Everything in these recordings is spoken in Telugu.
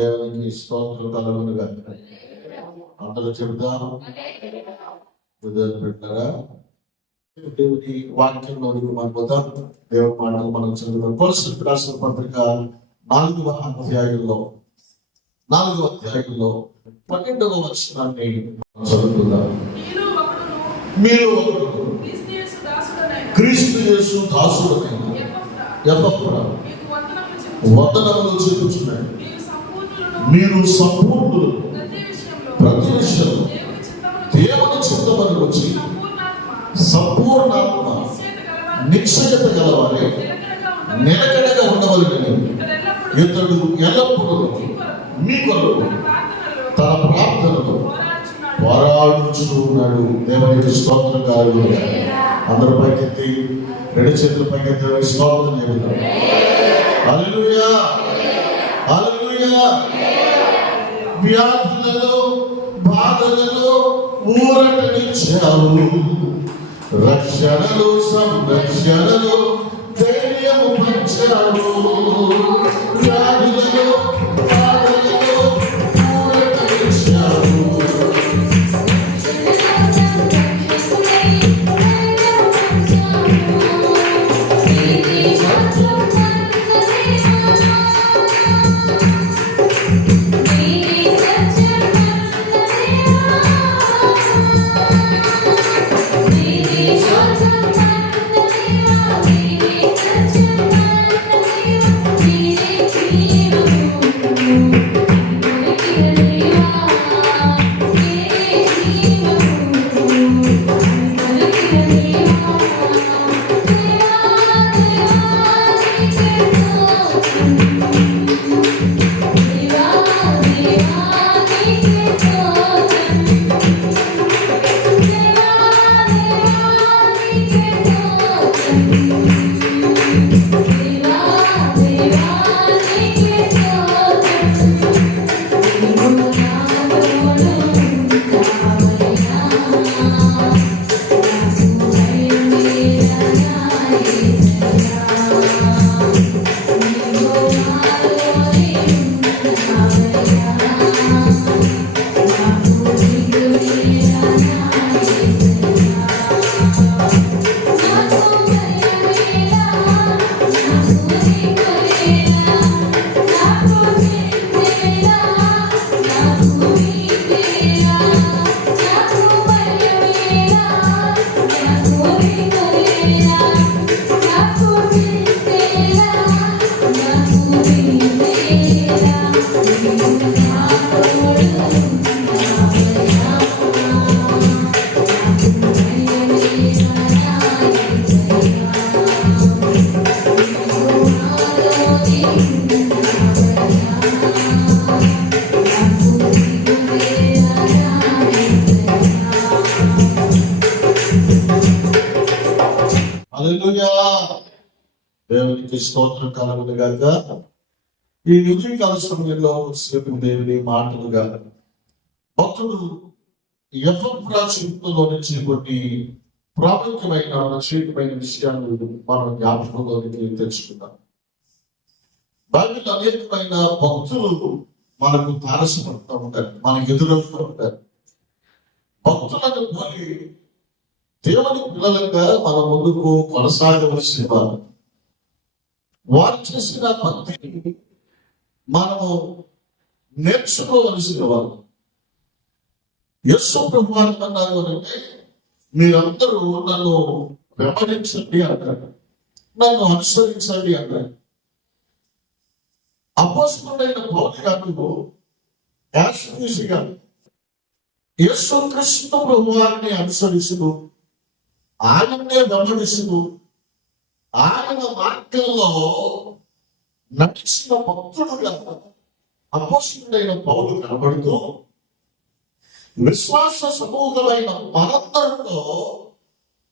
దేవునికి స్తోత్రం కలుగునుగా. అందరూ చెబుతాం. పెట్టారా? దేవుని వాక్యంలోనికి మనం పోతాం. దేవుని మాటలు మనం చదువుతాం. కొలస్సీలకు రాసిన పత్రిక 4వ అధ్యాయంలో 12వ వచనాన్ని చదువుకుందాం. మీరు క్రీస్తు యేసు దాసుడైన ఎపఫ్రా వందనములు చెప్పుచున్నాడు. మీరు సంపూర్ణులు, ప్రతి విషయంలో దేవుని చిత్తమని వచ్చి సంపూర్ణాత్మ నిశ్చయత గలవారే నిలకడగా ఉండవలెనని ఇతడు ఎల్లప్పుడూ మీ కొరకు తన ప్రార్థనలో పోరాడుచున్నాడు. దేవునికి స్తోత్రం కలుగునుగా. అందరి పైకెత్తి 2 చేతుల పైకెత్తి దేవునికి స్తోత్రం చెబుతాం. హల్లెలూయా, హల్లెలూయా. వ్యాధులలో, బాధలలో ఊరటనిచ్చావు. రక్షణలు, సంరక్షణలు, ధైర్యము పంచావు. వ్యాధులలో, బాధలలో ఊరటనిచ్చావు. దేవునికి స్తోత్రం కలుగునుగాక. ఈ ఉదయకాల సమయంలో సేపు దేవుని మాటలుగా భక్తుడు ఎపఫ్రా జీవితంలో నుంచి కొన్ని ప్రాముఖ్యమైన ప్రత్యేకమైన విషయాలు మనం జ్ఞాపకంలోనికి తెలుసుకుందాం. బైబిల్ అనేకమైన భక్తులు మనకు తారసపడుతూ ఉంటారు, మనకు ఎదురవుతూ ఉంటారు. భక్తులను పోలి దేవుని పిల్లలుగా మన ముందుకు కొనసాగవలసిన వారు చేసిన భక్తిని మనము నేర్చుకోవలసిన వారు. యేసు ప్రభువారు అన్నారు అంటే, మీరందరూ నన్ను వెంబడించండి అన్నారు, నన్ను అనుసరించండి అన్నారు. అపోస్తలుడైన పౌలు గారు యాషీగా యేసు క్రీస్తు ప్రభువారిని అనుసరిస్తూ ఆయన్నే వెంబడిస్తూ ఆయన మార్గంలో నడిచిన భక్తుడుగా అపోస్తలుడైన పౌలు కనబడుతూ విశ్వాస సమూహమైన మనందరిలో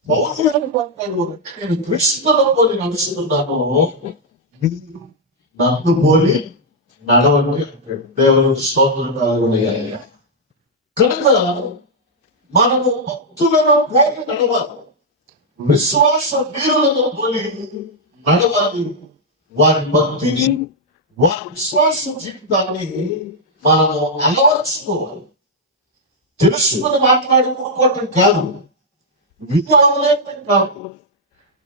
పౌలు అంటాడు, నేను క్రీస్తును పోలి నడుస్తున్నాను, నన్ను పోలి నడవండి అంటాడు. దేవునికి స్తోత్రం కలుగునుగాక. కనుక మనము భక్తులను పోలి నడవాలి, విశ్వాస వీరులను పోలి నడవాలి. వారి భక్తిని, వారి విశ్వాస జీవితాన్ని మనము అలవర్చుకోవాలి. తెలుసుకుని మాట్లాడుకోవటం కాదు, విని వదిలేయటం కాదు.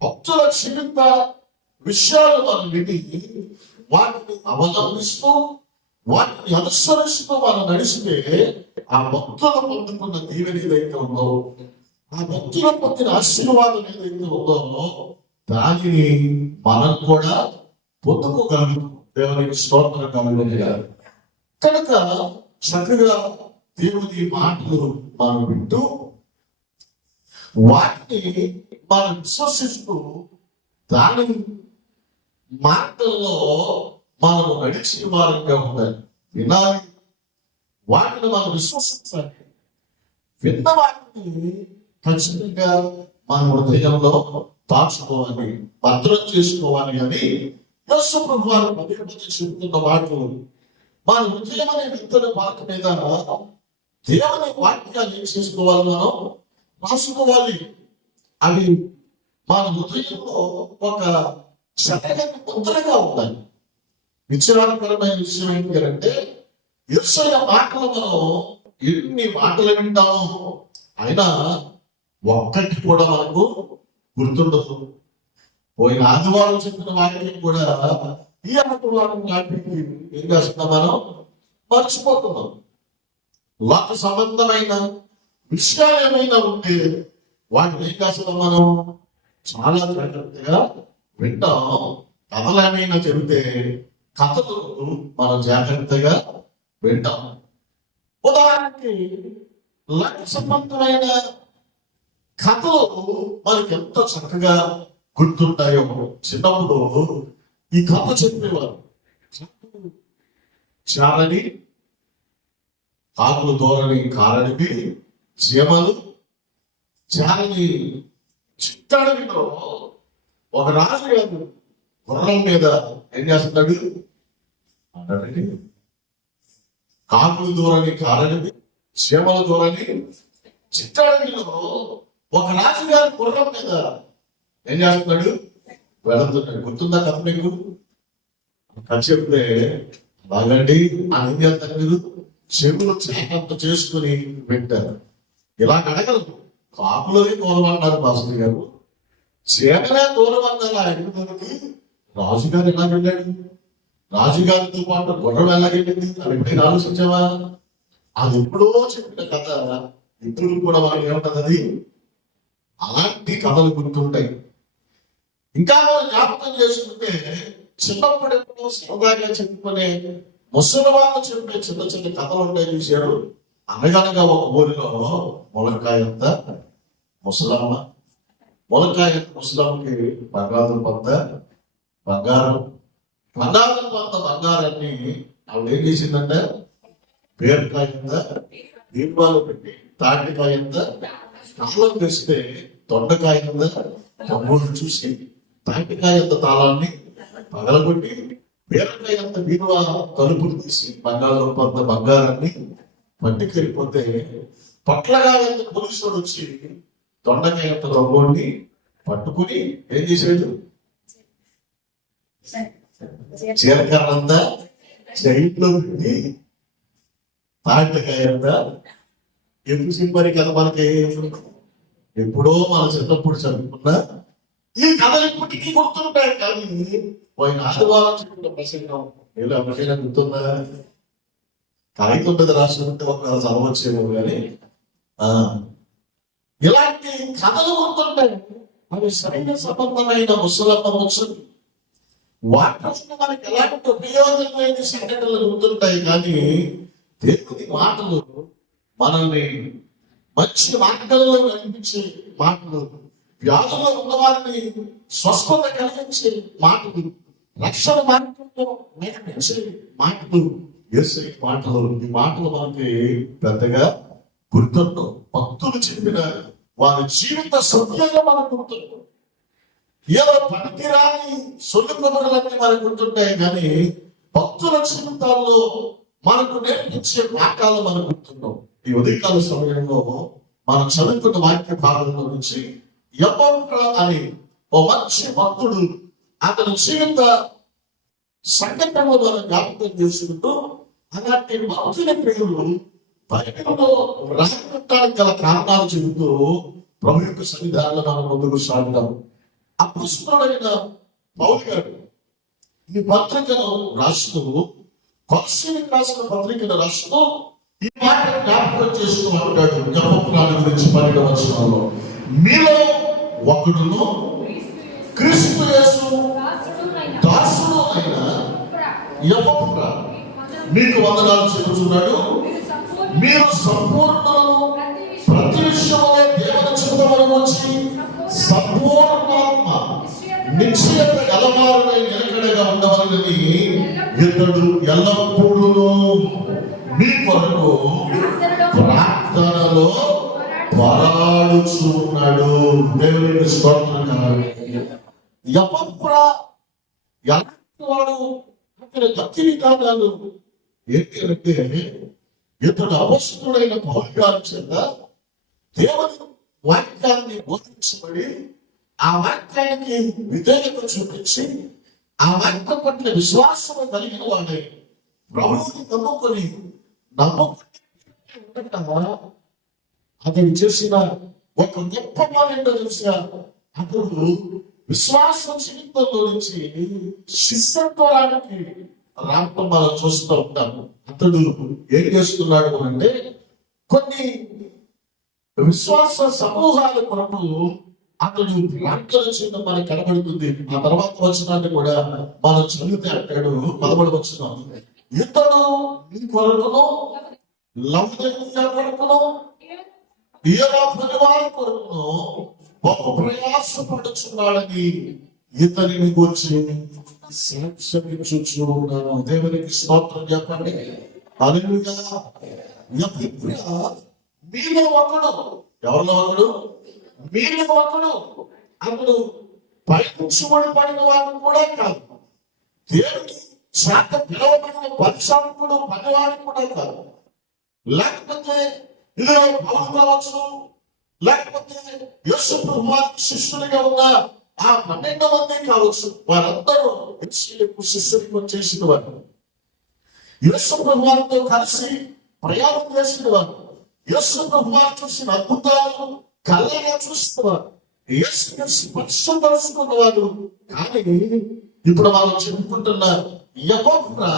భక్తుల జీవిత విషయాలు మనం విని వాటిని అవలంబిస్తూ వాటిని అనుసరిస్తూ మనం నడిస్తే ఆ భక్తులు పొందుకున్న దీవెన ఏదైతే ఉందో, ఆ భక్తులు పొందిన ఆశీర్వాదం ఏదైతే ఉందో దానిని మనం కూడా పొందుకోగలుగుతాం. దేవునికి స్తోత్రం కలుగుతుంది. కనుక చక్కగా దేవుని మాటలు మనం వింటూ వాటిని మనం విశ్వసిస్తూ దాని మాటల్లో మనం నడిచిన వారంగా ఉండాలి. వినాలి, వాటిని మనం విశ్వసించాలి. విన్న వాటిని ఖచ్చితంగా మన హృదయంలో దాచుకోవాలి, భద్రం చేసుకోవాలి అని యేసు ప్రభువు వారు పదే పదే చెబుతున్న మాటలు. మన హృదయం అనే విత్తన మాట మీద దేవుని వాక్యాన్ని ఏం చేసుకోవాలి, మనం రాసుకోవాలి. అవి మన హృదయంలో ఒక చక్కని ముద్రగా ఉండాలి. విచారకరమైన విషయం ఏంటి అంటే, యేసయ్య మాటలు మనం ఎన్ని మాటలు వింటామో అయినా ఒక్కటి కూడా మనకు గుర్తుండదు. పోయిన ఆదివారం చెప్పిన వాక్యం కూడా ఈ ఆదివారం నాటికి ఏం చేస్తున్నాం, మనం మర్చిపోతున్నాం. లోక సంబంధమైన విషయాలు ఏమైనా ఉంటే వాటిని ఏం చేస్తున్నాం, మనం చాలా జాగ్రత్తగా వింటాం. కథలు ఏమైనా చెబితే కథలు మనం జాగ్రత్తగా వింటాం. ఉదాహరణకి లోక సంబంధమైన కథలు మనకి ఎంత చక్కగా గుర్తుంటాయో. చిన్నప్పుడు ఈ కథ చెప్పేవారు. చారని కాకులు దూరని కారడివి చీమలు చారని చిట్టడవిలో ఒక రాజు గారు గుర్రం మీద ఏం చేస్తున్నాడు అన్నాడండి. కాకులు దూరని కారడివి చీమల దూరని చిట్టడవిలో ఒక రాజుగారి గుర్రం మీద ఏం చేస్తున్నాడు, వెళుతున్నాడు. గుర్తుందా కథ మీకు? కథ చెప్తే బాగండి అని ఏం చేస్తారు, మీరు చెవులు చేకంత చేసుకుని వింటారు. ఇలా అడగలరు. కాకులది దూరమన్నారు మాస్టర్ గారు, చీమలే దూరమన్నారు. ఆయనకి రాజుగారు ఎలా వెళ్ళాడు, రాజుగారితో పాటు గుర్రం ఎలా వెళ్ళింది అని ఎప్పుడైనా ఆలోచించావా? అది ఎప్పుడో చెప్పిన కథ ఇప్పుడు కూడా మనకి ఏముంటది, అది అలాంటి కథలు గుర్తుంటాయి. ఇంకా మనం జ్ఞాపకం చేసుకుంటే చిన్నప్పుడు ఎప్పుడో సరదాగా చెప్పుకునే ముసలి వాళ్ళు చెప్పే చిన్న చిన్న కథలు ఉంటాయి చూశారు. అనగనగా ఒక ఊరిలో ములక్కాయంత ముసలమ్మ, ములక్కాయంత ముసలమ్మకి బంగారు పొంద బంగారం, బంగారం పొంద బంగారాన్ని ఆవిడ ఏం చేసిందంటే బీరకాయంత దీపాలు పెట్టి, తాటికాయంత కాలం తెస్తే దొండకాయంత తమ్ముడు చూసి తాటికాయంత తాళాన్ని పగలగొట్టి బీరకాయంత విలువ తలుపులు తీసి బంగారం కొంత బంగారాన్ని పట్టుకెళ్ళిపోతే పొట్లగాయంత పోలీసుడు వచ్చి దొండకాయంత దొంగోడిని పట్టుకుని ఏం చేసాడు, చీరకర్రంతా జైల్లో పెట్టి తాటికాయంత ఎప్పుడు సింపరి కథ మనకి ఎప్పుడో మన చిన్నప్పుడు చదువుకున్న ఈ కథలు ఇప్పటికీ గుర్తుంటాయి. కానీ పోయిన ఆదివారం చెప్పిన ప్రసంగం మీరు ఎవరికైనా గుర్తుందా? కాగితం మీద రాసుకుంటే ఒక చదవచ్చేమో కానీ ఇలాంటి కథలు గుర్తుంటాయి. అవి సరైన సంబంధమైన ముసలమ్మ ముసలి వాటి మనకి ఎలాంటి ఉపయోగమైన సంఘటనలు గుర్తుంటాయి. కానీ దేవుని మాటలు మనల్ని మంచి మార్గాల్లో కనిపించే మాటలు, వ్యాధుల్లో ఉన్న వారిని స్వస్థత కలిగించే మాటలు, రక్షణ మార్గంలో నేర్పించే మాటలు, యేసయ్య మాటలు. ఈ మాటలు మనకి పెద్దగా గుర్తుండవు. భక్తులు చెప్పిన వారి జీవిత సత్యంగా మనకు గుర్తుండవు. ఏదో పనికిరాని సొల్లు కబుర్లన్నీ మనకు గుర్తుంటాయి. కానీ భక్తుల జీవితాల్లో మనకు నేర్పించే వాక్యాలు మనకు గుర్తుండవు. ఈ ఉదయకాల సమయంలో మనం చదువుకున్న వాక్య భాగంలో నుంచి యెఫ్తా అని ఓ మంచి భక్తుడు, అతని జీవిత సంఘటనలో మనం జ్ఞాపకం చేసుకుంటూ అలాంటి భక్తుల పేర్లు బైబిల్లో రాయడానికి గల కారణాలు చెబుతూ ప్రభు యొక్క సన్నిధానంలో మనం ముందుకు సాగుతాం. అపొస్తలుడైన పౌలు గారు ఈ పత్రికను రాస్తూ, కొలస్సీయులకు రాసిన పత్రికను రాస్తూ ఈ మాట జ్ఞాపకం చేస్తూ అంటాడు. ఎపఫ్రాను గురించి 12వ వచనంలో, మీలో ఒకడును క్రీస్తు యేసు దాసుడు అయిన ఎపఫ్రా మీకు వందనాలు చెబుతున్నాడు. మీరు సంపూర్ణులను, ప్రతి విషయంలో దేవుని చిత్తమును వచ్చి సంపూర్ణాత్మ నిశ్చయత గలవారునై నిలకడగా ఉండవలనని ఇతడు ఎల్లప్పుడూ మీ కొరకు ప్రార్థనలో పోరాడుచున్నాడు. దేవునికి స్తోత్రం కలగాలి. ఎపఫ్రా ఎలాంటి వాడు? అక్కడ భక్తి విధానాలు ఏంటి అంటే, ఇతడు అపొస్తలుడైన పౌలు గారి చేత దేవుని వాక్యాన్ని బోధించబడి ఆ వాక్యానికి విధేయత చూపించి ఆ వాక్యం పట్ల విశ్వాసం కలిగిన వాడే ప్రభువుని నమ్ముకుని అతను చేసిన ఒక గొప్ప మాట చూసా. అతడు విశ్వాసం జీవితంలో నుంచి శిష్యత్వానికి రావటం మనం చూస్తూ ఉంటాము. అతడు ఏం చేస్తున్నాడు అంటే, కొన్ని విశ్వాస సమూహాల కొరకు అతడు ప్రార్థన చేయడం మనకు కనబడుతుంది. ఆ తర్వాత వచనాన్ని కూడా మనం చదివితే అంటాడు, 11వ వచనం, ఇతడు నీ కొరకును లవోదికయ కొరకును హియరాపొలి కొరకును బహు ప్రయాసపడుచున్నాడని ఇతనిని గురించి సాక్ష్యమిచ్చుచున్నాను. దేవునికి స్తోత్రం చెప్పండి. హల్లెలూయా. ఎపఫ్రా మీలో ఒకడు, ఎవరిలో ఒకడు? మీలో ఒకడు. అతడు పైన వాడు కూడా కాదు, దేవుని చేత పిలవబడిన పరిశాంతుడు పనివాడు కూడా కాదు. లేకపోతే ఇదిలో పౌలు కావచ్చు, లేకపోతే యేసు ప్రభువుకి శిష్యులుగా ఉన్న ఆ 12 మంది కావచ్చు. వారందరూ శిష్యులకు చేసిన వారు, యేసు ప్రభువుతో కలిసి ప్రయాణం చేసిన వారు, యేసు ప్రభువు చూసిన అద్భుతాలు కళ్ళగా చూస్తున్నారు, యేసు స్పర్శపరుచుకున్న వారు. కానీ ఇప్పుడు మనం చెప్పుకుంటున్న ఎపఫ్రా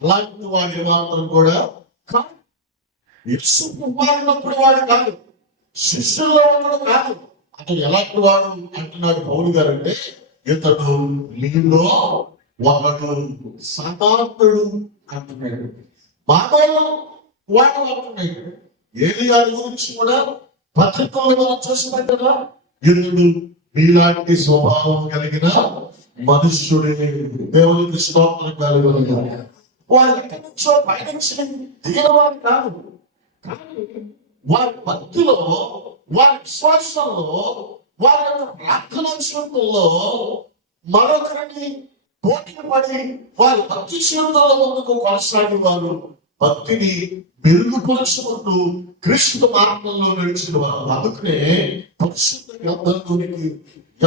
అలాంటి వాడి మాత్రం కూడా కాదు. యేసు ప్రభువున్నప్పుడు వాడు కాదు, శిష్యుల్లో ఉన్నప్పుడు కాదు. అతడు ఎలాంటి వాడు అంటున్నాడు పౌలు గారు అంటే, ఇతడు మీలో ఒకడు సామాన్యుడు అంటున్నాడు. మానవులు వాడు అంటున్నాడు. ఏలియా గురించి కూడా పత్రికల్లో మనం చూసినట్టుగా ఇతడు మీలాంటి స్వభావం కలిగిన మనుష్యుడే. దేవునికి స్తోత్రం కలుగునుగాక. వారు ఎక్కడి నుంచో పయనించి దిగిన వారు కాదు, కానీ వారి భక్తిలో, వారి విశ్వాసంలో, వారి యొక్క ప్రార్థనా జీవితంలో మరొకరిని పోటీ పడి వారి భక్తి జీవితంలో ముందుకు కొనసాగి వారు భక్తిని మెరుగుపరుచుకుంటూ క్రీస్తు మార్గంలో నడిచిన వారు. అందుకనే పరిశుద్ధ గ్రంథంలోనికి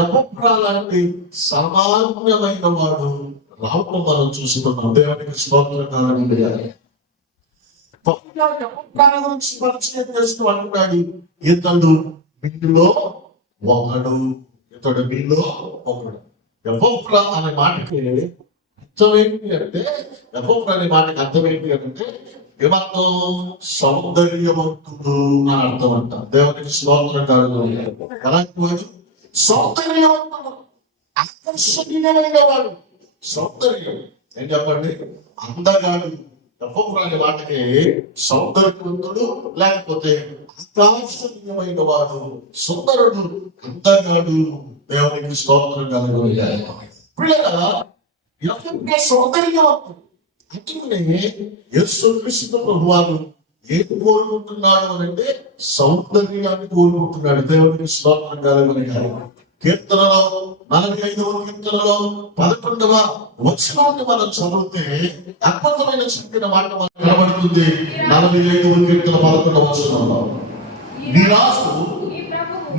ఎపఫ్రా లాంటి సామాన్యమైన వాడు రావటం మనం చూస్తున్నాం. దేవునికి స్తోత్రం కలుగునుగాక. ఎపఫ్రా గురించి పరిచయం చేస్తూ అంటున్నాడు, ఇతడు మీలో ఒకడు. ఇతడు మీలో ఒకడు. ఎపఫ్రా అనే మాటకి అర్థం ఏంటి అంటే, ఎపఫ్రా అనే మాటకి అర్థం ఏంటి అంటే, ఏమర్థం? సౌందర్యవంతుడు అని అర్థం అంట. దేవునికి స్తోత్రం కలుగునుగాక. ఎలాంటి వాడు? సౌందర్యవంతుడు, ఆకర్షణీయమైన వాడు. సౌందర్యం ఏం చెప్పండి? అందగాడు. ఎపఫ్రా అనే మాటకి సౌందర్యవంతుడు, లేకపోతే ఆకర్షణీయమైన వాడు, సుందరుడు, అందగాడు. దేవునికి స్తోత్రం కలుగునుగాక. పిల్లగా ఎపఫ్రా సౌందర్యవంతుడు. అందుకనే యేసుక్రీస్తు ప్రభువారు ఏం కోరుకుంటున్నాడు అంటే సౌందర్యాన్ని కోరుకుంటున్నాడు. దేవునికి స్తోత్రం కలుగునుగాక. కీర్తనలో 45వ కీర్తనలో 11వ వచనాన్ని మనం చదివితే అద్భుతమైన చెప్పిన మాట మనకు కనబడుతుంది. 45వ కీర్తన 11వ వచనంలో, నీ రాజు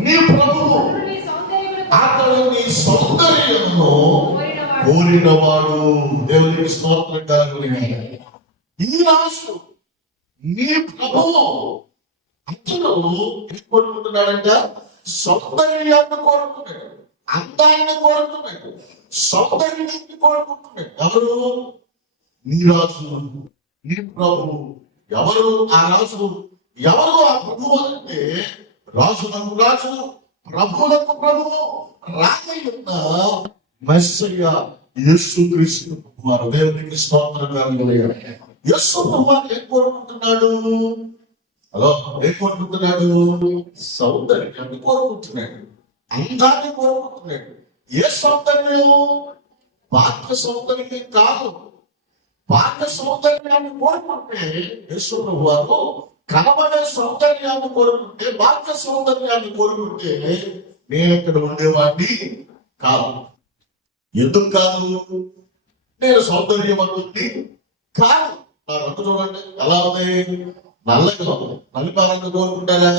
నీ ప్రభువు అతడు నీ సౌందర్యమును కోరినవాడు. దేవునికి స్తోత్రం కలుగును. ఈ రాజు నీ ప్రభువు అతను ఏం కోరుకుంటున్నాడంట? సౌందర్యాన్ని కోరుకున్నాడు, అందాన్ని కోరుకున్నాడు, సౌందర్యాన్ని కోరుకుంటున్నాడు. ఎవరు? నీ రాజు, నీ ప్రభువు. ఎవరు ఆ రాజు? ఎవరు ఆ ప్రభువు అంటే రాజులకు రాజు, ప్రభువులకు ప్రభువు, రాజయ్యున్న మెస్సయ్య యేసుక్రీస్తు ప్రభువారు. దేవునికి స్తోత్రం కలుగును. యేసు ప్రభువారు ఏం కోరుకుంటున్నాడు? హలో, ఏం కోరుకుంటున్నాడు? సౌందర్యాన్ని కోరుకుంటున్నాడు, అందాన్ని కోరుకుంటున్నాడు. ఏ సౌందర్యం? బాహ్య సౌందర్యం కాదు. బాహ్య సౌందర్యాన్ని కోరుకుంటే యేసు ప్రభువారు కనబడే సౌందర్యాన్ని కోరుకుంటే, బాహ్య సౌందర్యాన్ని కోరుకుంటే నేను ఇక్కడ ఉండేవాడిని కాదు. ఎందుకు కాదు? నేను సౌందర్యవంతుడిని కాదు. నా రంగు చూడండి ఎలా ఉంది, నల్లగా ఉంది. నలిపాలని కోరుకుంటారా?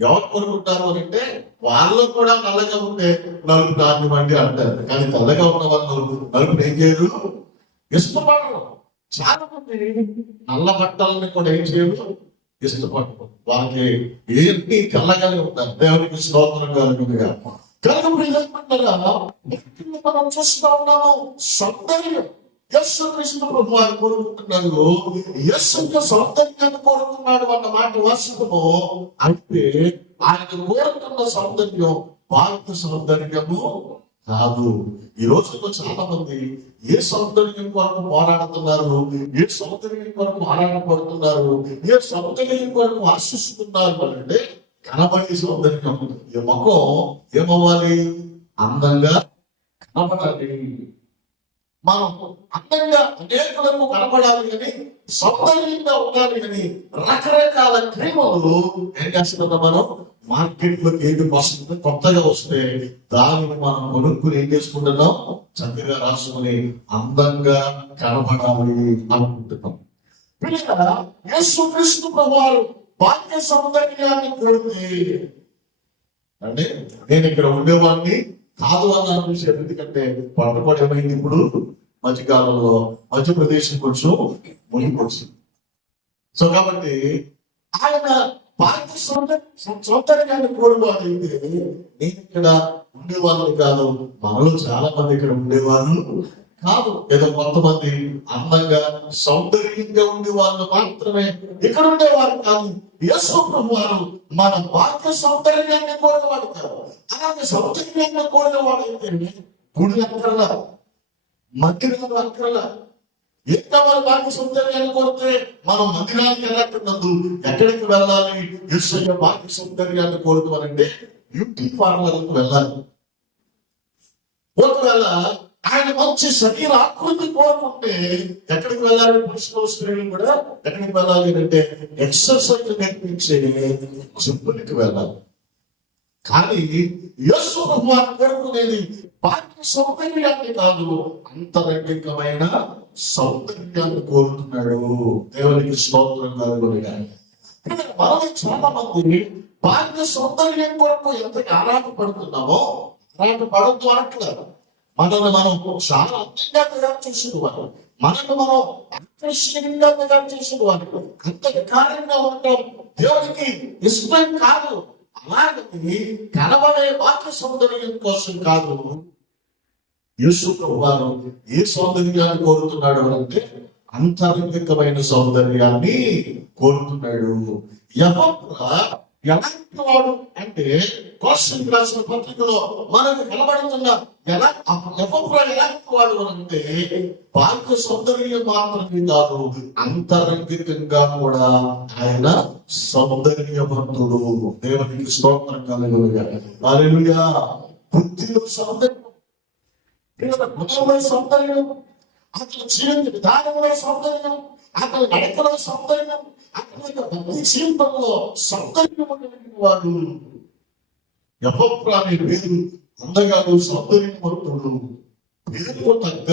ఎవరు కోరుకుంటారు అని అంటే వాళ్ళు కూడా నల్లగా ఉంటే నలుపు నానివ్వండి అంటారు. కానీ తెల్లగా ఉన్న వాళ్ళు నలుపుని ఏం చేయరు, ఇష్టపడరు. చాలా మంది నల్ల బట్టలని కూడా ఏం చేయరు, ఇష్టపడరు. వాళ్ళకి ఏంటి తెల్లగానే ఉంటారు. దేవునికి స్తోత్రం కలుగునుగా. మనం చూస్తూ ఉన్నాము సౌందర్యం. యేసుక్రీస్తు ప్రభువారు కోరుకుంటున్నాడు, యేసు సౌందర్యాన్ని కోరుకున్నాడు అన్న మాట వాస్తవము. అంటే ఆయన కోరుకున్న సౌందర్యం బాహ్య సౌందర్యము కాదు. ఈ రోజుల్లో చాలా మంది ఏ సౌందర్యం కొరకు పోరాడుతున్నారు, ఏ సౌందర్యం కొరకు ఆరాటపడుతున్నారు, ఏ సౌందర్యం కొరకు ఆశిస్తున్నారు అంటే కనబడే సౌందర్యం. ఈ ముఖం ఏమవ్వాలి? అందంగా కనబడాలి. మనం అందంగా అనేకులకు కనపడాలి అని, సౌందర్యంగా ఉండాలి అని రకరకాల క్రీములు ఏం చేస్తున్నాం మనం? మార్కెట్ లోకి ఏది వస్తుంది కొత్తగా వస్తే దానిని మనం కొనుక్కుని ఏం చేసుకుంటున్నాం? చక్కగా రాసుకుని అందంగా కనబడాలి అనుకుంటున్నాం. యేసుక్రీస్తు ప్రభువారు బాహ్య సౌందర్యాన్ని కోరితే అంటే నేను ఇక్కడ ఉండేవాడిని కాదు అన్న విషయం. ఎందుకంటే పంటపడి ఏమైంది? ఇప్పుడు మధ్యకాలంలో మధ్యప్రదేశ్ కొంచెం మునిగిపోతుంది. సో కాబట్టి ఆయన బాహ్య సౌందర్యాన్ని కోరుకోవాలంటే నేను ఇక్కడ ఉండేవాళ్ళు కాదు. మనలో చాలా మంది ఇక్కడ ఉండేవాళ్ళు కాదు. ఏదో కొంతమంది అందంగా సౌందర్యంగా ఉండే వాళ్ళు మాత్రమే ఇక్కడ ఉండేవారు కాదు. యేసు ప్రభువారు మన బాహ్య సౌందర్యాన్ని కోరేవాడు కాదు. అలాగే సౌందర్యాన్ని కోరేవాడు అయితే గుడి అక్కర్లా, మందిరాలు అక్కర్లా. ఏం కావాలి? బాహ్య సౌందర్యాన్ని కోరితే మనం మందిరానికి వెళ్ళక్కర్లేదు. ఎక్కడికి వెళ్ళాలి? యేసయ్య బాహ్య సౌందర్యాన్ని కోరుకోవాలంటే బ్యూటీ పార్లర్కి వెళ్ళాలి. ఒకవేళ ఆయన మంచి శరీర ఆకృతి కోరుకుంటే ఎక్కడికి వెళ్ళాలి? పురుషులు స్త్రీలు కూడా ఎక్కడికి వెళ్ళాలి అంటే ఎక్సర్సైజ్ నేర్పించే జిమ్ములకి వెళ్ళాలి. కానీ యేసు ప్రభువారు కోరుకునేది బాహ్య సౌందర్యాన్ని కాదు, అంతరంగికమైన సౌందర్యాన్ని కోరుతున్నాడు. దేవునికి స్తోత్రం కలుగునుగా. మనం చాలా మంది బాహ్య సౌందర్యం కొరకు ఎంత ఆరాటపడుతున్నామో ఆరాటపడద్దు అనట్లేదు. మనల్ని మనం చాలా అందంగా తయారు చేసేవారు, మనల్ని మనం ఆకర్షణీయంగా తయారు చేసేవారు, అంత వికారంగా ఉండటం దేవుడికి ఇష్టం కాదు. అలాగే కనబడే బాహ్య సౌందర్యం కోసం కాదు. యేసు ప్రభువారు ఏ సౌందర్యాన్ని కోరుతున్నాడు అంటే అంతరంగికమైన సౌందర్యాన్ని కోరుతున్నాడు. ఎలాంటి వాడు అంటే కోర్షన్ రాసిన పత్రికలో మనకు కనబడుతున్న ఎలాంటి వాడు అంటే బాహ్య సౌందర్యం మాత్రమే కాదు, అంతరంగికంగా కూడా ఆయన సౌందర్యవంతుడు. దేవునికి స్తోత్రం కలుగునుగా. హల్లెలూయా. బుద్ధిలో సౌందర్యం, గుణంలో సౌందర్యం, అతని జీవిత విధానంలో సౌందర్యం, అతని నడకలో సౌందర్యం, అతని భక్తి జీవితంలో సౌందర్యం వాడు. ఎఫ్రా అనే పేరు అందగాడు, సౌందర్యవంతుడు, పేరుకు తగ్గ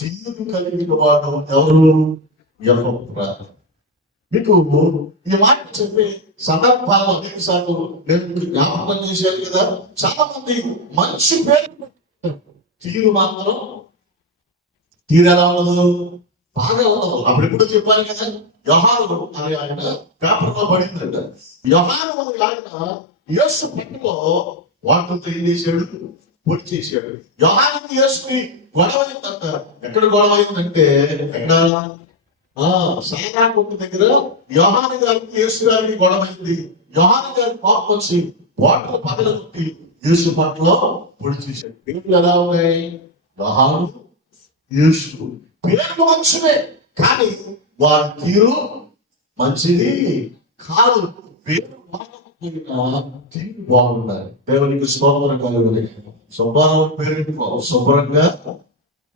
జీవుడు కలిగిన వాడు ఎవరు? ఎఫ్రా. మీకు ఈ మాట చెప్పే సందర్భాలు అనేక సార్లు నేను మీకు జ్ఞాపకం చేశాను కదా. చాలా మంది మంచి పేరు తీరు మాత్రం తీరు ఎలా ఉండదు, బాగా ఉండదు. అప్పుడు ఎప్పుడో చెప్పాను కదా, యోహాను అని ఆయన పేపర్లో పడిందంట. యోహాను అని ఆయన యేసు పట్టులో వాటితో ఏం చేశాడు, పొడి చేశాడు. యోహానుకి యేసుకి గొడవ అయిందంట. ఎక్కడ గొడవ అయిందంటే, ఎక్కడ సైనా కొట్టు దగ్గర యోహాను గారికి యేసు గారికి గొడవ అయింది. యోహాను గారి కోపం వచ్చి బాటలు పగలగొట్టి యేసు పట్టులో పొడి చేశాడు. పేర్లు ఎలా ఉన్నాయి, యోహాను, యేసు. పేర్లు మంచివే, కానీ వారి తీరు మంచిది కాదు. పేరు తీరు బాగుండాలి. దేవునికి స్తోత్రం కలుగుతుంది. శుభ్రం పేరు శుభ్రంగా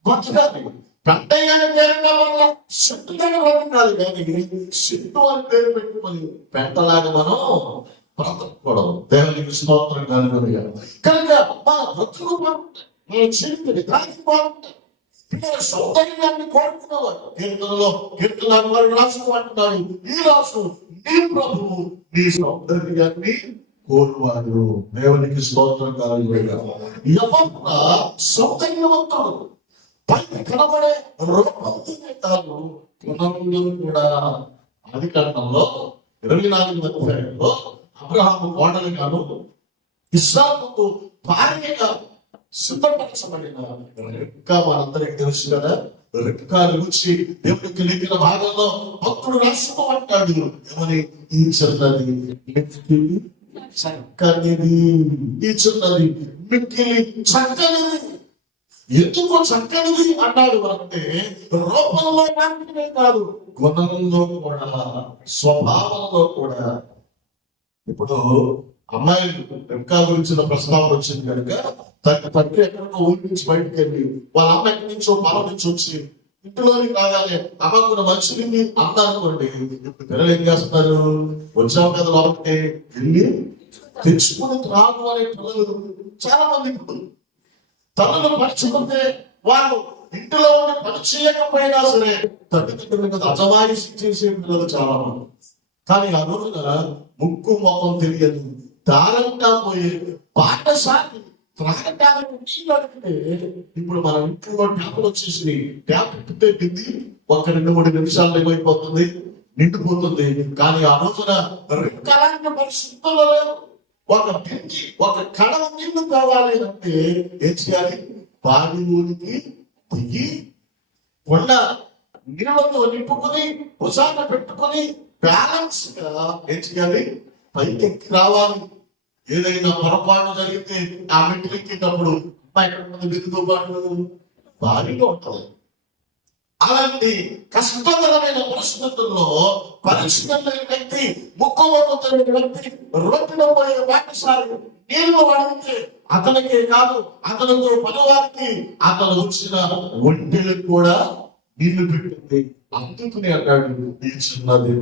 బతకాలి. పెద్దయ్యాన్ని పేరుగా వల్ల సిట్టుగా బతకాలి, కానీ సిట్టు అని పేరు పెట్టుకొని పెంటలాగా మనం బ్రతకూడదు. దేవునికి స్తోత్రం కలుగుతుంది. కనుక మన బ్రతుకు బాగుంటాయి, మన చరిత్ర విధానం బాగుంటాయి. సౌందర్యాన్ని కోరుకునేవాడు. కీర్తన రాసుకుంటున్నాడు, ఈ రాసు నీ ప్రభువు నీ సౌందర్యాన్ని కోరువాడు. దేవునికి స్తోత్రం కలుగునుగాక. యెహోవా సౌందర్యవంతుడు. పైకి కనబడే రూపంలోనే కాదు, గుణంలో కూడా. ఆది కాండంలో 24వ అధ్యాయంలో అబ్రహాము కోడలుగాను ఇస్సాకుకు భార్యగా సిద్ధపరచబడిన రెబ్కా మనందరికి తెలుసు కదా. రెబ్కాను గురించి దేవుడికి లిఖిన భాగంలో భక్తుడు రాసుకో అంటాడు, ఏమని, ఈ చిన్నది మిక్కిలి చక్కనిది, ఈ చిన్నది మిక్కిలి చక్కనిది. ఎందుకు చక్కనిది అన్నాడు అంటే, రూపంలో మాత్రమే కాదు, గుణంలో కూడా, స్వభావంలో కూడా. ఇప్పుడు అమ్మాయిలు రెబ్కా గురించిన ప్రస్తావన వచ్చింది కనుక తండ్రి ఎక్కడికో ఊరి నుంచి బయటకు వెళ్ళి వాళ్ళ అమ్మ ఎక్కడి నుంచో పొలం నుంచి వచ్చి ఇంటిలోకి రాగానే అమ్మకున్న మనుషులని అందనుకోండి. ఇప్పుడు పిల్లలు ఏం చేస్తున్నారు, వచ్చావు కదా లోపలికి వెళ్ళి తెచ్చుకుని రాదు అనే పిల్లలు చాలా మంది. ఇప్పుడు తల్లులు పరుచుకుంటే వాళ్ళు ఇంటిలో ఉండి పని చేయకపోయినా సరే తల్లిదండ్రుల మీద అజమాయిషి చేసే పిల్లలు చాలా మంది. కానీ ఆ రోజున ముక్కు మొహం తెలియదు, దారంగా పోయే పాఠశాల త్రాగటానికి ఇప్పుడు మన ఇంట్లో ట్యాపులు వచ్చేసి ట్యాప్ పెట్టే బింది 1-2-3 నిమిషాల్లో ఏమైపోతుంది, నిండిపోతుంది. కానీ ఆ రోజున రెక్కలాంటి పరిస్థితుల్లో ఒక బింది, ఒక కడవ నీళ్లు కావాలి అంటే ఏం చేయాలి, బావి ఊరికి దిగి కొండ నీళ్ళతో నింపుకొని భుజాన పెట్టుకొని బ్యాలెన్స్ గా ఏం చేయాలి, పైకెక్కి రావాలి. ఏదైనా పొరపాటు జరిగితే ఆ మెట్లు ఎక్కేటప్పుడు బిందుతో పాటు భారీగా ఉంటుంది. అలాంటి కష్టతరమైన పరిస్థితుల్లో పరిస్థితులు వ్యక్తి, ముక్కుమొక్కుతున్న వ్యక్తి రోడ్డులో పోయే పాఠశాల నీళ్లు అడిగితే అతనికే కాదు, అతనితో పనివారికి, అతను వచ్చిన ఒంటిలకు కూడా నీళ్లు పెట్టింది. అందుకుని అన్నాడు, ఈ చిన్నది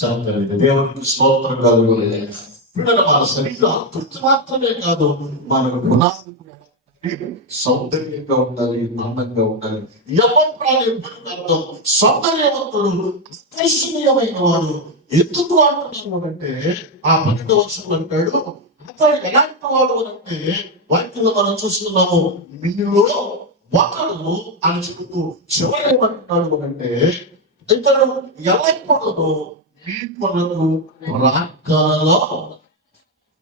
చక్కనిది. దేవునికి స్తోత్రం కలుగుతుంది. మన శరీర ఆకృతి మాత్రమే కాదు, మన గుణాలు సౌందర్యంగా ఉండాలి, అందంగా ఉండాలి. అర్థం సౌందర్యవంతుడు, ఆకర్షణీయమైన వాడు. ఎందుకు అంటున్నాడు అంటే, ఆ 12వ వచనం అంటాడు, అతడు ఎలాంటి వాడు అంటే, వాక్యంలో మనం చూస్తున్నాము, మీలో ఒకడు అని చెబుతూ చివరి ఏమంటున్నాడు అంటే, ఇతడు ఎల్లప్పుడూ మీ కొరకు ప్రార్థనలో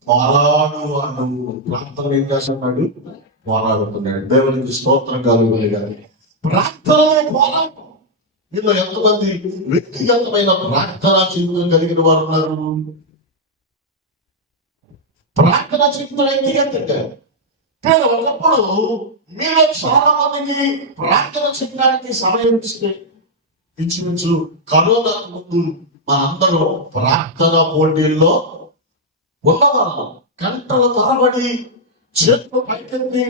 పోరాడు అను. ప్రార్థన ఏం చేస్తున్నాడు, పోరాడుతున్నాడు. దేవునికి స్తోత్రం కలుగుతుంది. ప్రార్థనలో పోరాటం. మీలో ఎంతమంది వ్యక్తిగతమైన ప్రార్థన జీవితం కలిగిన వారు ఉన్నారు? ప్రార్థన జీవితం వ్యక్తిగతంగా. కానీ ఒకప్పుడు మీలో చాలా మందికి ప్రార్థన చేయడానికి సమయం ఇస్తే, ఇంచుమించు కరోనా ముందు మనందరూ ప్రార్థన పోటీల్లో ఉన్నవాళ్ళం. గంటల తరబడి చేతులు పైకెత్తి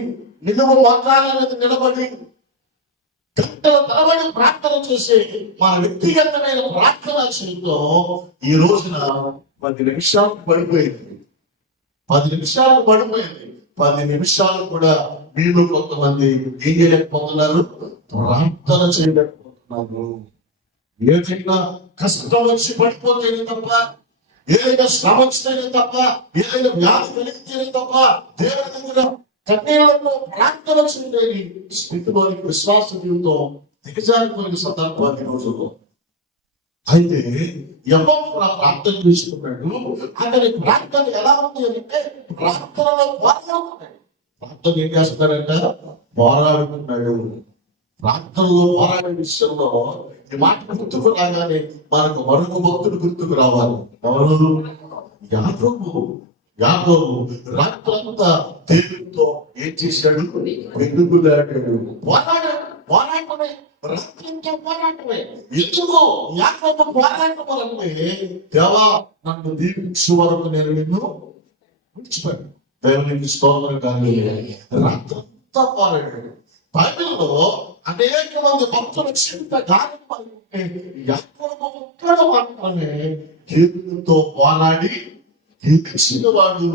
నిలువ మకాలనేది నిలబడి గంటల తరబడి ప్రార్థన చేసే మన వ్యక్తిగతమైన ప్రార్థన చేయడం ఈ రోజున 10 నిమిషాలు పడిపోయింది. 10 నిమిషాలు పడిపోయింది. 10 నిమిషాలు కూడా వీళ్ళు కొంతమంది ఏం చేయలేకపోతున్నారు, ప్రార్థన చేయలేకపోతున్నారు. ఏదైనా కష్టం వచ్చి పడిపోతేనే తప్ప, ఏదైనా శ్రమ వచ్చితేనే తప్ప, ఏదైనా వ్యాధి కలిగితేనే తప్ప దేవుని దగ్గర కన్నీళ్లతో ప్రార్థన చేయలేని స్థితిలోని విశ్వాస జీవితం దిగజారిపోయిన సందర్భాన్ని రోజుల్లో. అయితే ఎఫ్రా ప్రార్థన చేసుకున్నాడు. అతని ప్రార్థన ఎలా ఉంది అంటే ప్రార్థనలో పోరాడుతున్నాడు. ప్రార్థన ఏం చేస్తున్నాడంట? పోరాడుతున్నాడు. ప్రార్థనలో పోరాడే విషయంలో ఈ మాట గుర్తుకు రాగానే మనకు మరొక భక్తుడు గుర్తుకు రావాలి. ఎవరు? యాకోబు రాత్రంతా దేవుడితో ఏం చేశాడు? వెనుగులాడాడు. పోరాటమే రాత్రంతా పోరాటమే. ఎందుకు యాకోబు పోరాటం అంటే, దేవా నన్ను దీవించు వరకు నేను నిన్ను విడిచిపెట్టాను. దేవునికి స్తోత్రం. కానీ రాత్రంతా పోరాడాడు. బైబిల్లో అనేక మంది భక్తుల చింత గాలి యాకోబు ఒక్కడు మాత్రమే దేవునితో పోరాడి గెలిచిన వాడు.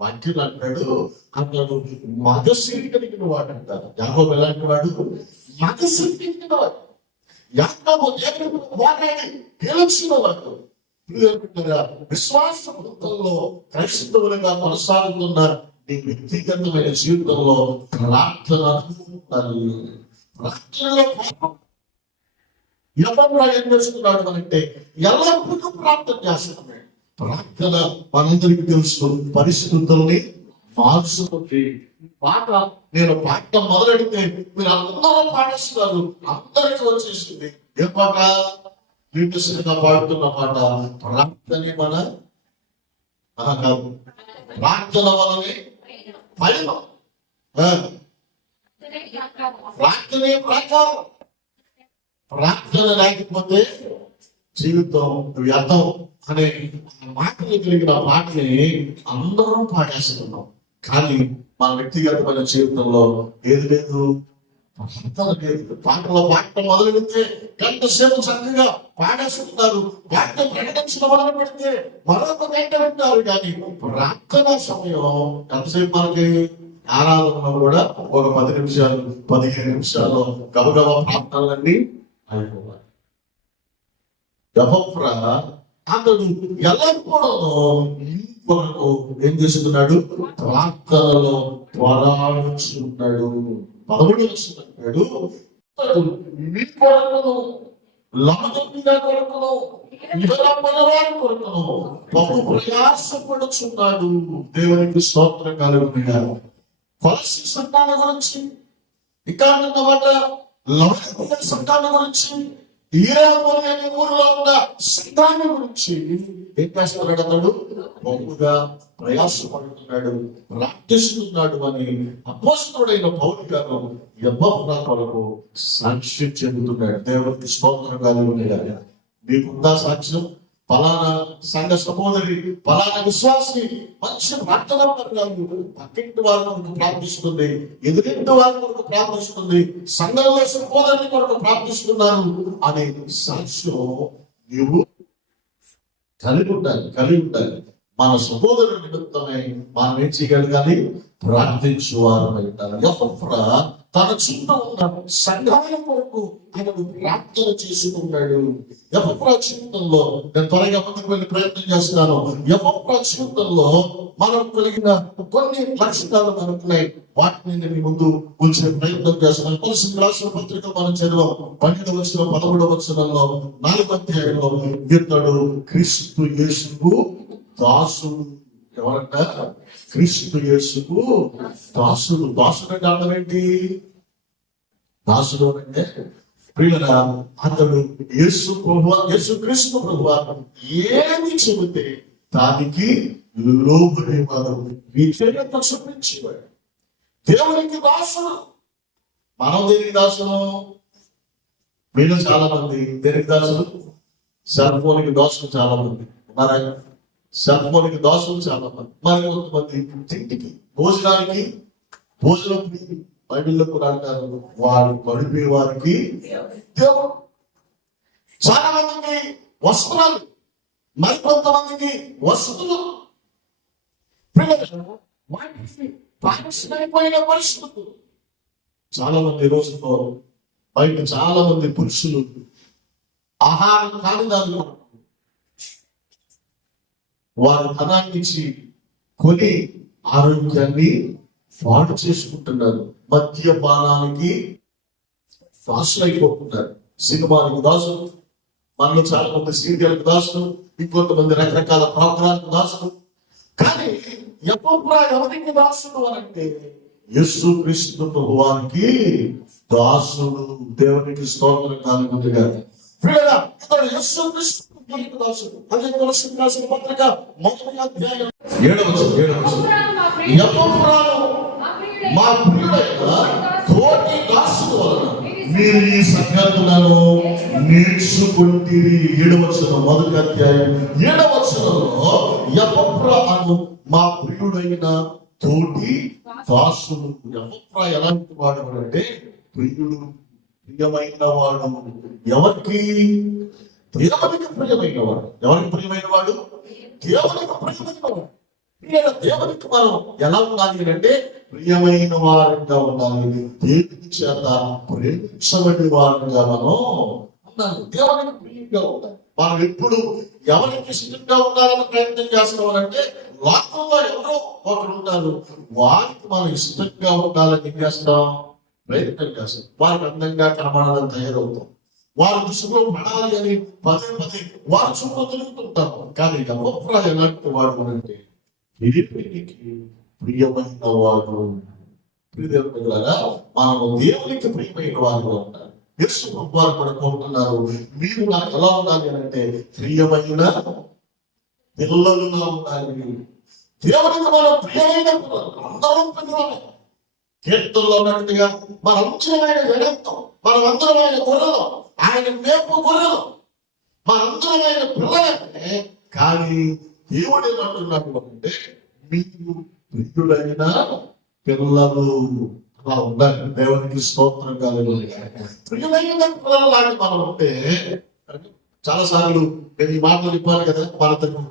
వాక్యం అంటాడు, అతడు మగసిరి కలిగిన వాడు అంటారు. యాకోబు ఎలాంటి వాడు? మగసిరి కలిగిన వాడు. యాకోబు దేవునితో పోరాడి గెలిచిన వాడు. విశ్వాస వృత్తంలో క్రైస్తవులుగా కొనసాగుతున్న నీ వ్యక్తిగతమైన జీవితంలో ప్రార్థనలో ఎవరు ఏం చేస్తున్నాడు అంటే ఎల్లప్పుడూ ప్రార్థన చేస్తున్నాడు. ప్రార్థన మనందరికీ తెలుసు పరిస్థితుల్ని మార్చుతుంది. పాట నేను పాడటం మొదలెడితే మీరు అందరూ పాడేస్తున్నారు, అందరికీ వచ్చేసింది. ఏ పాట? గా పాడుతున్న పాట ప్రార్థనే మన కాదు, ప్రార్థన వలనే పైన ప్రార్థనే ప్రకారం. ప్రార్థన లేకపోతే జీవితం వ్యర్థం అనే మాటలు కలిగిన పాటని అందరం పాడేస్తున్నాం. కానీ మన వ్యక్తిగతమైన జీవితంలో ఏది లేదు, ప్రార్థన లేదు. పాటలో పాడటం మొదలెడితే గంట సేపు చక్కగా పాడేస్తున్నారు. వాక్యం ప్రకటించడం మొదలు పెడితే మరొక గంట ఉంటారు. కానీ ప్రార్థన సమయం ఎంతసేపు మనకి? ఆరాధన కూడా ఒక 10 నిమిషాలు 15 నిమిషాల్లో గబగబా ప్రార్థనలన్నీ అయిపోవాలి. ఎఫ్రా అతడు ఎల్లప్పుడూ కొరకు ఏం చేస్తున్నాడు? ప్రార్థనలో పోరాడుతున్నాడు. 13 వస్తున్నాడు, మీ కొరకును లమదొంగిన కొరకును ఇతర పనివారి కొరకును బహు ప్రయాసపడుచున్నాడు. దేవునికి స్తోత్రం కలుగును. కొలసి సంతానం గురించి, ఇక్కడ ఉన్నమాట లవదొంగిన సంతానం గురించి, ఈరాపల్లి అనే ఊరిలో ఉన్న సంతానం గురించి ఏం చేస్తున్నాడు? అతడు బహుగా ప్రయాసపడుతున్నాడు, ప్రార్థిస్తున్నాడు అని అపోస్తలుడైన పౌలు గారు ఎఫ్రా కొరకు సాక్ష్యం చెందుతున్నాడు. దేవునికి స్తోత్రం కలుగును. మీకుందా సాక్ష్యం? ఫలానా సంఘ సహోదరి, ఫలానా విశ్వాసి మంచి ప్రార్థన పక్కింటి వారి కొరకు ప్రార్థిస్తుంది, ఎదురింటి వారి కొరకు ప్రార్థిస్తుంది, సంఘంలో సహోదరుని కొరకు ప్రార్థిస్తున్నారు అనే సాక్ష్యం నీవు కలిగి ఉండాలి. మన సహోదరు నిమిత్తమై మనం ఏం చేయగలగాలి? ప్రార్థించువారు ఉంటారు. ఎఫ్రా తన చుట్టూ ఉన్న సంఘాల కొరకు ఆయన ప్రార్థన చేసుకున్నాడు. ఎఫ్రా జీవితంలో నేను త్వరగా ముందుకు వెళ్ళి ప్రయత్నం చేస్తున్నాను. ఎఫ్రా జీవితంలో మనం కలిగిన కొన్ని లక్షణాలు మనకున్నాయి. వాటిని నేను ముందు ఉంచే ప్రయత్నం చేస్తున్నాను. కొలసి రాసిన పత్రికలు మనం చదివాం. 12వ వచనం 13వ వచనంలో 4వ అధ్యాయంలో ఇతడు క్రీస్తు యేసుకు దాసుడు. ఎవరంట? క్రీస్తు యేసుకు దాసుడు. దాసుడు అంటే అర్థం ఏంటి? దాసుడు అంటే ప్రియులరా, అతడు యేసు క్రీస్తు ప్రభువా ఏమి చెబితే దానికి లోబడేవాడు, విధేయత చూపించేవాడు. దేవునికి దాసుడు. మనం దేనికి దాసుడు? మీరు చాలా మంది దేనికి దాసుడు? సెల్ ఫోన్కి దాసులు చాలా మంది ఉన్నారా? సెల్ ఫోన్కి దాసులు చాలా మంది. మరి కొంతమంది తిండికి, భోజనానికి, భోజనం బైబిల్లో కూడా అంటారు వారు గడిపే వారికి దేవుడు. చాలా మందికి వస్త్రాలు, మరికొంతమందికి వస్తువులు. అయిపోయిన పరిస్థితులు. చాలా మంది రోజుల్లో బయట చాలా మంది పురుషులు ఆహారం కాని దానిలో వారి ధనాన్నించి కొని ఆరోగ్యాన్ని పాడు చేసుకుంటున్నారు, మద్యపానానికి దాసులు అయిపోతున్నారు. సినిమాలకు దాసులు, మనలో చాలా మంది సీరియల్కి దాసులు, ఇంకొంతమంది రకరకాల ప్రోగ్రాలకు దాసులు. కానీ ఎవరికి దాసుడు అనంటే యేసు క్రీస్తు ప్రభువానికి దాసుడు. దేవునికి స్తోత్రం కలుగునుగా. పిల్లగా ఇతడు యేసు క్రీస్తు ప్రభువానికి దాసుడు. అదే కొలస్సీయులకు రాసిన పత్రిక 1వ అధ్యాయం 7వ వచనం. ఎపఫ్రాను మా ప్రియుడైన తోటి దాసుడు వలన మీరు ఈ సంగతులను నేర్చుకుంటురి. 7వ వచనం, 1వ అధ్యాయం 7వ వచనంలో ఎపఫ్రాను మా ప్రియుడైన తోటి దాసుడు. ఎపఫ్రా ఎలాంటి వాడు అంటే ప్రియుడు, ప్రియమైన వాడు. ఎవరికి? దేవునికి ప్రియమైన వాడు. ఎవరికి ప్రియమైన వాడు? దేవునికి ప్రియమైన వాడు. దేవునికి మనం ఎలా ఉండాలి అంటే ప్రియమైన వారంగా ఉండాలి. దేవుని చేత ప్రేమించబడి వారంగా మనం ఉండాలి. దేవునికి ప్రియంగా ఉండాలి. మనం ఎప్పుడు ఎవరికి ఇష్టంగా ఉండాలని ప్రయత్నం చేస్తున్నామంటే లోకంలో ఎవరో ఒకరు ఉంటారు, వారికి మనం ఇష్టంగా ఉండాలని ఏం చేస్తాం? ప్రయత్నం చేస్తాం. వారికి అందంగా కనబడాలని తయారవుతాం. వారి దృష్టిలో పడాలి అని పదే పదే వారి చుట్టూ తిరుగుతుంటాం. కానీ ఎపఫ్రా ఎలాంటి వాడు అంటే దేవునికి ప్రియమైన వాడు. ప్రియమైన మనము దేవునికి ప్రియమైన వారుగా ఉండాలి. యేసు ప్రభువారు కూడా కోరుతున్నారు, మీరు నాకు ఎలా ఉండాలి అంటే ప్రియమైన పిల్లలుగా ఉండాలి. దేవునికి మనం ప్రియమైన పిల్లలు, అందరం పిల్లలే. కీర్తనలో ఉన్నట్టుగా మనందరం ఆయన జగత్తం, మనమందరం ఆయన గొర్రెలు, ఆయన మేపు గొర్రెలు, మనందరం ఆయన పిల్లలంటే. కానీ దేవుడు ఏమంటున్నాడు అంటే మీరు ప్రియుడైన పిల్లలు అలా ఉండాలి. దేవునికి స్తోత్రం కలుగును. ప్రియమైన పిల్లలాగా మనం ఉంటే, చాలా సార్లు నేను ఈ మాటలు చెప్పాను కదా,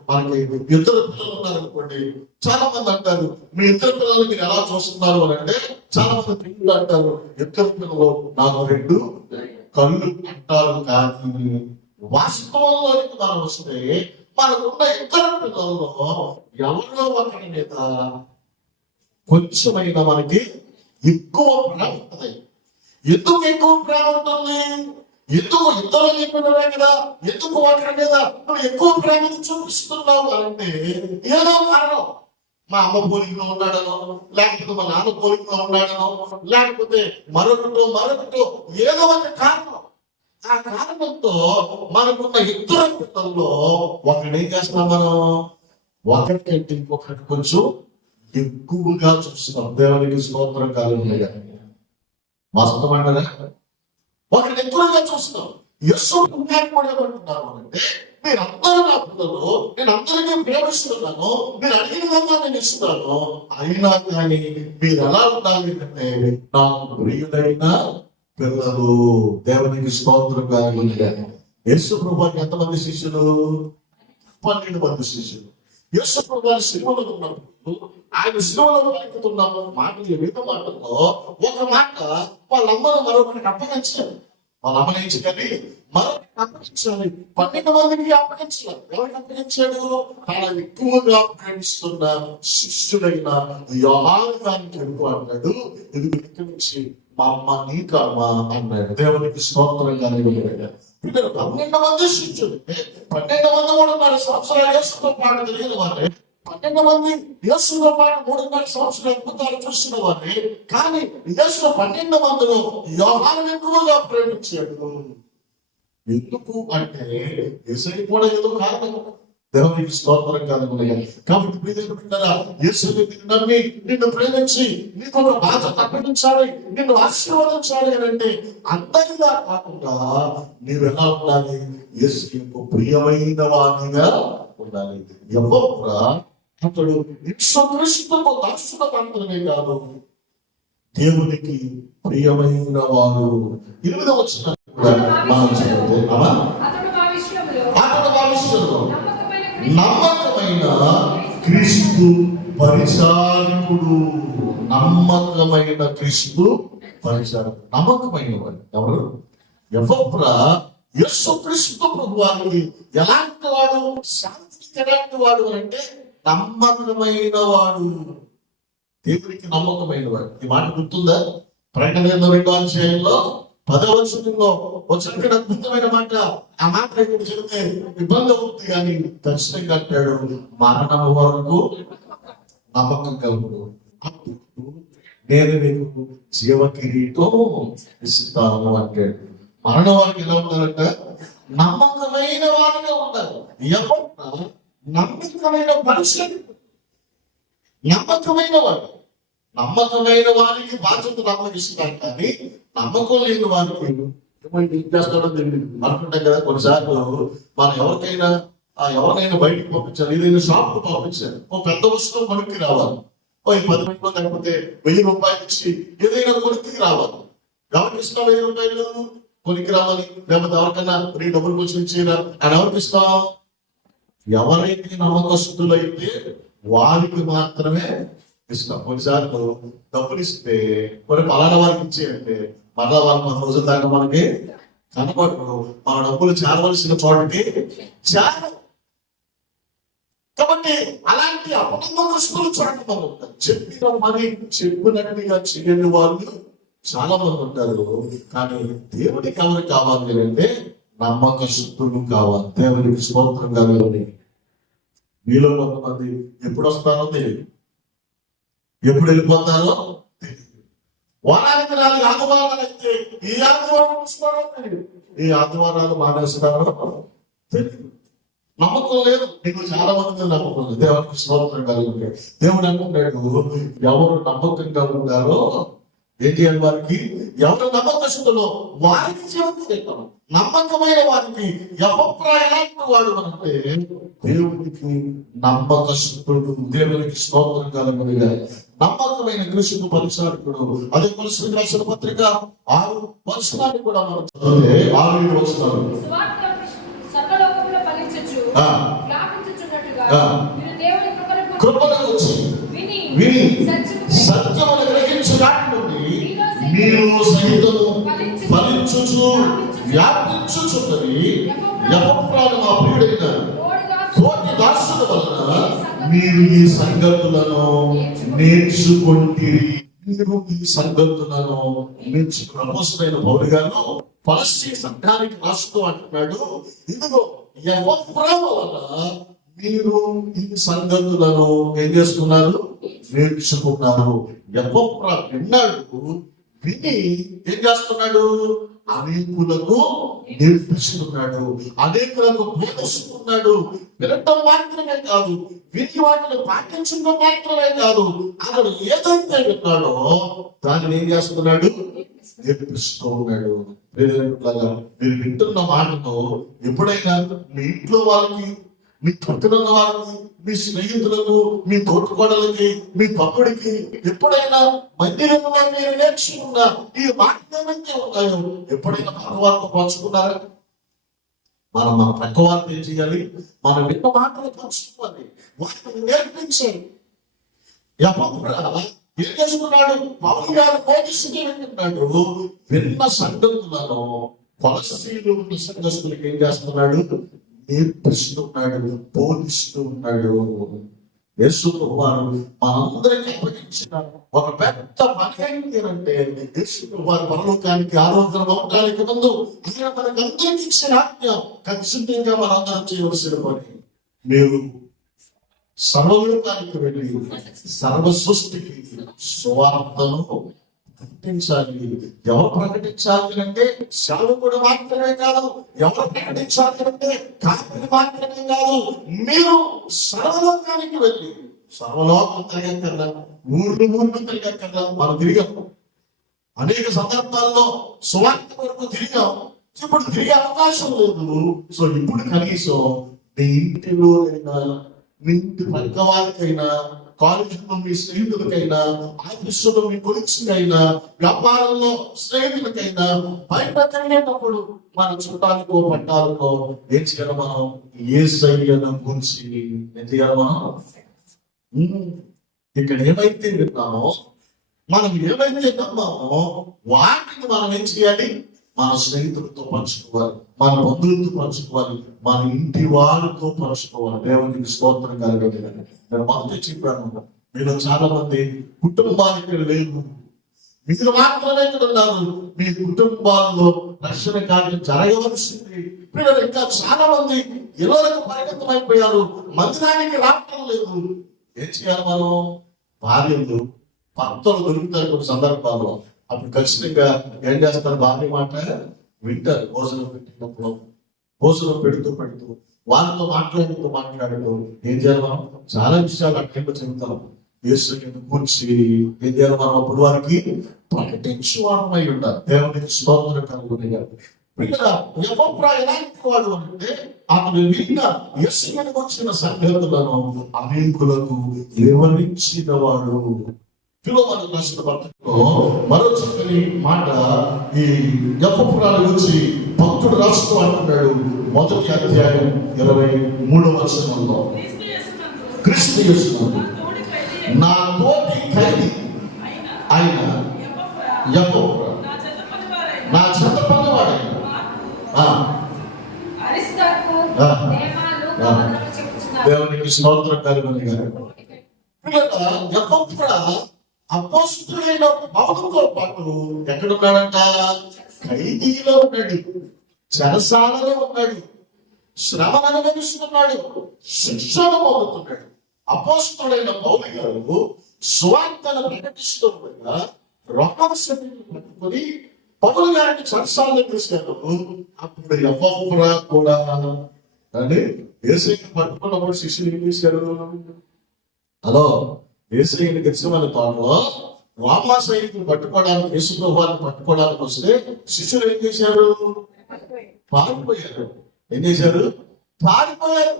మనకి ఇద్దరు పిల్లలు ఉన్నారనుకోండి, చాలా మంది అంటారు మీ ఇద్దరు పిల్లలు మీరు ఎలా చూస్తున్నారు అని అంటే, చాలా మంది ప్రియులు అంటారు ఇద్దరు పిల్లలు నాకు 2 కళ్ళు అంటారు. కానీ వాస్తవంలోనికి మనం వస్తే మనకున్న ఇద్దరు పిల్లల్లో ఎవరిలో ఒకరి మీద కొంచెమైనా మనకి ఎక్కువ ప్రేమ ఉంటుంది. ఎందుకు ఎక్కువ ప్రేమ ఉంటుంది? ఎందుకు ఇద్దరు చెప్పినవే కదా, ఎందుకు ఒకరి మీద నువ్వు ఎక్కువ ప్రేమను చూపిస్తున్నావు అంటే ఏదో కారణం. మా అమ్మ పోలికలో ఉన్నాడనో, లేకపోతే మా నాన్న పోలికలో ఉన్నాడనో, లేకపోతే మరొకటో ఏదో ఒక కారణం. ఆ కారణంతో మనకున్న ఇద్దరు పిల్లల్లో ఒకటి ఏం చేస్తున్నాం, మనం ఒకరికంటే ఇంకొకటి కొంచెం ఎక్కువగా చూస్తున్నాం. దేవునికి స్తోత్రం కలుగును. వాస్తవమంటారా? ఒకరిని ఎక్కువగా చూస్తున్నాం. యేసు ఏమంటున్నారు అంటే మీరందరూ నా పిల్లలు, నేను అందరికీ ప్రేమిస్తున్నాను, మీరు అడిగిన విధంగా నేను ఇస్తున్నాను. అయినా కానీ మీరు ఎలా ఉండాలి అంటే నాకు ప్రియుడైన పిల్లలు. దేవునికి స్తోత్రం కలుగును. యేసు ప్రభువుకి ఎంతమంది శిష్యులు? 12 మంది శిష్యులు. యేసు ప్రభువు సిలువలో ఉన్నప్పుడు ఆయన సిలువలో పలుకుతున్న మాటలు వివిధ మాటల్లో ఒక మాట వాళ్ళ అమ్మను మరొకరికి అప్పగించారు. వాళ్ళ అమ్మనించి కానీ మరొకరికి అప్పగించాలి. 12 మందికి అప్పగించాలి. ఎవరికి అప్పగించాడు? చాలా ఎక్కువగా ప్రేమిస్తున్న శిష్యుడైన యోహాను గారికి ఎందుకు అంటాడు, ఇది ఇక్కడి నుంచి మా అమ్మ నీకమ్మా అన్నాడు. దేవునికి స్తోత్రం కలుగును. 12 మంది శిష్యులు, 12 మంది 3.5 సంవత్సరాలు యేసుతో పాటు తిరిగిన వారే, 12 మంది యేసుతో పాటు 3.5 సంవత్సరాలు అద్భుతాలు చూసిన వారే. కానీ యేసు 12 మందిలో యోహాను ఎక్కువగా ప్రేమించాడు. ఎందుకు అంటే యేసుని కూడా ఏదో కారణం. దేవునికి స్తోత్రం కలుగును. కాబట్టి ప్రియమైన బిడ్డలారా, యేసుని నమ్మి నిన్ను ప్రేమించి నీకు ఒక బాధ్యత అప్పగించాలి, నిన్ను ఆశీర్వదించాలి అని అంటే అందరిగా కాకుండా నీవు ఎలా ఉండాలి? యేసుకు ప్రియమైన వాడిగా ఉండాలి. ఎపఫ్రా అతడు యేసుక్రీస్తుకు దాసుడు మాత్రమే కాదు, దేవునికి ప్రియమైన వాడు. 8వ వచనం మనం చదివితే అతడు మా విషయంలో నమ్మకమైన క్రీస్తు పరిచారకుడు. నమ్మకమైన క్రీస్తు పరిచారకుడు, నమ్మకమైన వాడు ఎవరు? ఎపఫ్రా యేసుక్రీస్తు ప్రభువానికి ఎలాంటి వాడు? శాంతికి ఎలాంటి వాడు అంటే నమ్మకమైన వాడు. దేవునికి నమ్మకమైన వాడు. ఈ మాట గుర్తుందా? ప్రకటన 2వ అధ్యాయంలో 10వ వచనంలో ఒక చక్కటి అద్భుతమైన మాట. ఆ మాట ఇక్కడ చెబితే ఇబ్బంది అవుతుంది, కానీ ఖచ్చితంగా అంటాడు, మరణం వరకు నమ్మకంగా ఉండు, అప్పుడు నేను నీకు జీవ కిరీటం ఇస్తాను అంటాడు. మరణం వారికి ఎలా ఉండాలంట? నమ్మకమైన వారిగా ఉండాలి. ఎవరన్నా నమ్మకమైన మనుషులు, నమ్మకమైన వాడు. నమ్మకమైన వారికి బాధ్యత అప్పగిస్తారు, కానీ నమ్మకం లేని వారికి ఏమైనా ఏం చేస్తాడో తెలియదు. అనుకుంటాం కదా, కొన్నిసార్లు మనం ఎవరినైనా బయటకు పంపించాలి, ఏదైనా షాప్కు పంపించాలి, ఓ పెద్ద వస్తువు కొనుక్కి రావాలి, ఓ 10 రూపాయలు లేకపోతే 1000 రూపాయలు ఇచ్చి ఏదైనా కొనుక్కి రావాలి. ఎవరికి ఇస్తాం? 1000 రూపాయలు కొనికి రావాలి, లేకపోతే ఎవరికైనా నీ డబ్బులు కొంచెం ఇచ్చేరా అని ఎవరికి ఇస్తాం? ఎవరైతే నమ్మకస్తులైతే వారికి మాత్రమే ఇస్తాం. కొన్నిసార్లు డబ్బులు ఇస్తే కొన్ని పలానా వారికి ఇచ్చేయంటే మరలా వాళ్ళు 10 రోజుల దాకా మనకి కనపడరు, మన డబ్బులు చేరవలసిన చోటకి చేరవు. కాబట్టి అలాంటి అపనమ్మకస్తులు చూడండి, మనం చెప్పిన మరి చెప్పినట్టుగా చేయని వాళ్ళు చాలా మంది ఉంటారు. కానీ దేవుడికి ఎవరు కావాలి అంటే నమ్మకస్తులు కావాలి. దేవుడికి స్తోత్రం కావాలి. మీలో కొంతమంది ఎప్పుడు వస్తారో తెలియదు, ఎప్పుడు వెళ్ళిపోతారో తెలియదు. వారానికి 4 ఆదివారాలు అయితే ఈ ఆదివారం వస్తారో తెలియదు, ఈ ఆదివారాలు మానేస్తారో తెలియదు. నమ్మకం లేదు. నీకు చాలా మంది నమ్మకం లేదు. దేవుడికి స్తోత్రం కలిగి దేవుడు అనుకున్నాడు, ఎవరు నమ్మకంగా ఉంటారో ఏం చేయాలి? వారికి ఎవరు నమ్మకస్తులో వారికి జీవితం. నమ్మకమైన వారికి ఎలాంటి వాడు అంటే దేవునికి నమ్మకస్తుడు. దేవునికి స్తోత్రం కలుగునుగా. నమ్మకమైన కృషికు పరిచారకుడు. అదే కొలస్సీయులకు రాసిన పత్రిక 6 వచనాన్ని కూడా మనం చదివితే 6 వచనాలు కృపను వచ్చి విని సత్యమును గ్రహించున్నట్టు మీరు సహితము ఫలించుచు వ్యాపించుచున్నది ఎపఫ్రాను మా ప్రియుడైన తోటి దాసుల వలన మీరు ఈ సంగతులను నేర్చుకుంటిరి. మీరు ఈ సంగతులను నేర్చుకున్న అపోస్తలుడైన పౌలు గారు ఫలస్తీన్ సంఘానికి రాస్తూ అంటున్నాడు, ఇదిగో ఎపఫ్రాను వలన మీరు ఈ సంగతులను ఏం చేస్తున్నారు? నేర్చుకున్నారు. ఎపఫ్రా విన్నాడు, విని ఏం చేస్తున్నాడు? అనేకులకు నేర్పిస్తున్నాడు, అనేకులకు బోధిస్తున్నాడు. వినటం మాత్రమే కాదు, విని వాటిని పాటించడం మాత్రమే కాదు, అతడు ఏదైతే విన్నాడో దాన్ని ఏం చేస్తున్నాడు? నేర్పిస్తూ ఉన్నాడు. మీరు వింటున్న మాటను ఎప్పుడైనా మీ ఇంట్లో వాళ్ళకి, మీ పక్కన వారికి, మీ స్నేహితులకు, మీ తోటికోడలకి, మీ తమ్ముడికి ఎప్పుడైనా మందిరంలో మీరు నేర్చుకున్న ఈ మాటలైతే ఉన్నాయో ఎప్పుడైనా పక్కవారితో పంచుకున్నారా? మనం మన పక్క వారితో ఏం చేయాలి? మనం విన్న మాటలు పంచుకోవాలి, వాటిని నేర్పించాలి. ఏం చేసుకున్నాడు? పౌలు గారు బోధిస్తూ వింటున్నాడు. విన్న సంగతులను కొలస్సీయులు ఉన్న సంఘస్థులకు ఏం చేస్తున్నాడు? నేర్పిస్తున్నాడు, బోధిస్తూ ఉన్నాడు. యేసు ప్రభువారు మనందరికీ అప్పగించిన ఒక పెద్ద పని ఏంటి అంటే, యేసు ప్రభువారు పరలోకానికి ఆరోగ్యంగా ఉండడానికి ముందు ఆయన మనకందరికీ ఇచ్చిన ఆజ్ఞ ఖచ్చితంగా మనందరం చేయవలసిన పని. మీరు సర్వలోకానికి వెళ్ళి సర్వ సృష్టికి సువార్తను ప్రకటించాలి. ఎవరు ప్రకటించాలి అంటే సేవకుడు మాత్రమే కాదు, ఎవరు ప్రకటించాలి అంటే కాపరి మాత్రమే కాదు, మీరు సర్వలోకానికి వెళ్ళి, సర్వలోకం తిరగక్కర్లా, ఊర్లు తిరగక్కర్లా. మనం తిరిగాం అనేక సందర్భాల్లో, సువార్త వరకు తిరిగాం, ఇప్పుడు తిరిగే అవకాశం లేదు. సో ఇప్పుడు కనీసం మీ ఇంటిలో అయినా, మీ ఇంటి పక్క వారికైనా, కాలేజీలో మీ స్నేహితులకైనా, ఆఫీసులో మీ కొలీగ్స్కైనా, వ్యాపారంలో స్నేహితులకైనా, బయట తిరిగేటప్పుడు మన చుట్టాలకో పట్టాలకో ఏం చేయాలి? మనం యేసయ్యను గురించి ఏం చేయాలి? మనం ఇక్కడ ఏమైతే విన్నామో, మనం ఏమైతే నమ్మామో వాటిని మనం ఏం చేయాలి? మన స్నేహితులతో పంచుకోవాలి, మన బంధువులతో పంచుకోవాలి, మన ఇంటి వారితో పంచుకోవాలి. దేవునికి స్తోత్రం కలగాలి. నేను మొదటి చెప్పాను, మీలో చాలా మంది కుటుంబాలు ఇక్కడ లేవు, మీరు మాత్రమే ఇక్కడ ఉన్నారు. మీ కుటుంబాల్లో రక్షణ కార్యం జరగవలసింది. పిల్లలు ఇంకా చాలా మంది ఇళ్ళకు పరిమితం అయిపోయారు, మందిరానికి రావటం లేదు. ఏం చేయాలి మనం? భార్యలు భర్తలు దొరుకుతారు కొన్ని సందర్భాల్లో. అప్పుడు ఖచ్చితంగా ఏం చేస్తారు? భార్య మాట వింటారు. భోజనం పెట్టినప్పుడు భోజనం పెడుతూ వాళ్ళతో మాట్లాడుతూ ఏం చేయాలి మనం? చాలా విషయాలు అక్కడ చెబుతాం. యేసుని కూర్చి ఏం చేయాలి మనం? అప్పుడు వారికి ప్రకటించువారమై ఉండాలి. దేవునికి స్తోత్రం కలుగునిగాక. పిల్లల ఎపఫ్రా ఎలాంటి వాడు అంటే అతను విన్న యేసుని వచ్చిన సంగతులను అనేకులకు వివరించిన వాడు. పిలువని రాసిన పత్రికలో మరో చక్కని మాట ఈ ఎపఫ్రాను గురించి భక్తుడు రాస్తూ అంటున్నాడు. 1వ అధ్యాయం 23వ వచనంలో, క్రీస్తు యేసునందు నా తోటి ఖైదీ అయిన ఎపఫ్రా, నా చెంత పనివాడైన దేవునికి స్తోత్రం కలుగునిగాక. పిల్లల ఎపఫ్రా అపోస్తులైన పౌలుతో పాటు ఎక్కడున్నాడంట? ఖైదీలో ఉన్నాడు, చెరసాలలో ఉన్నాడు, శ్రమను అనుభవిస్తున్నాడు, శిక్షను పొందుతున్నాడు. అపోస్తులైన పౌలు గారు సువార్తను ప్రకటిస్తూ ఉండగా రోమశక్తిని పట్టుకొని పౌలు గారిని చెరసాలలో తీసుకెళ్ళారు. అప్పుడు ఎపఫ్రా కూడా అంటే యేసయ్యను పట్టుకున్నప్పుడు శిష్యులు ఏం చేశారు? హలో, యేసయ్యను గెత్సేమనే తోటలో రోమా సైనికులు పట్టుకోవడానికి, యేసు ప్రభువుని పట్టుకోవడానికి వస్తే శిష్యులు ఏం చేశారు? పారిపోయారు. ఏం చేశారు? పారిపోయారు.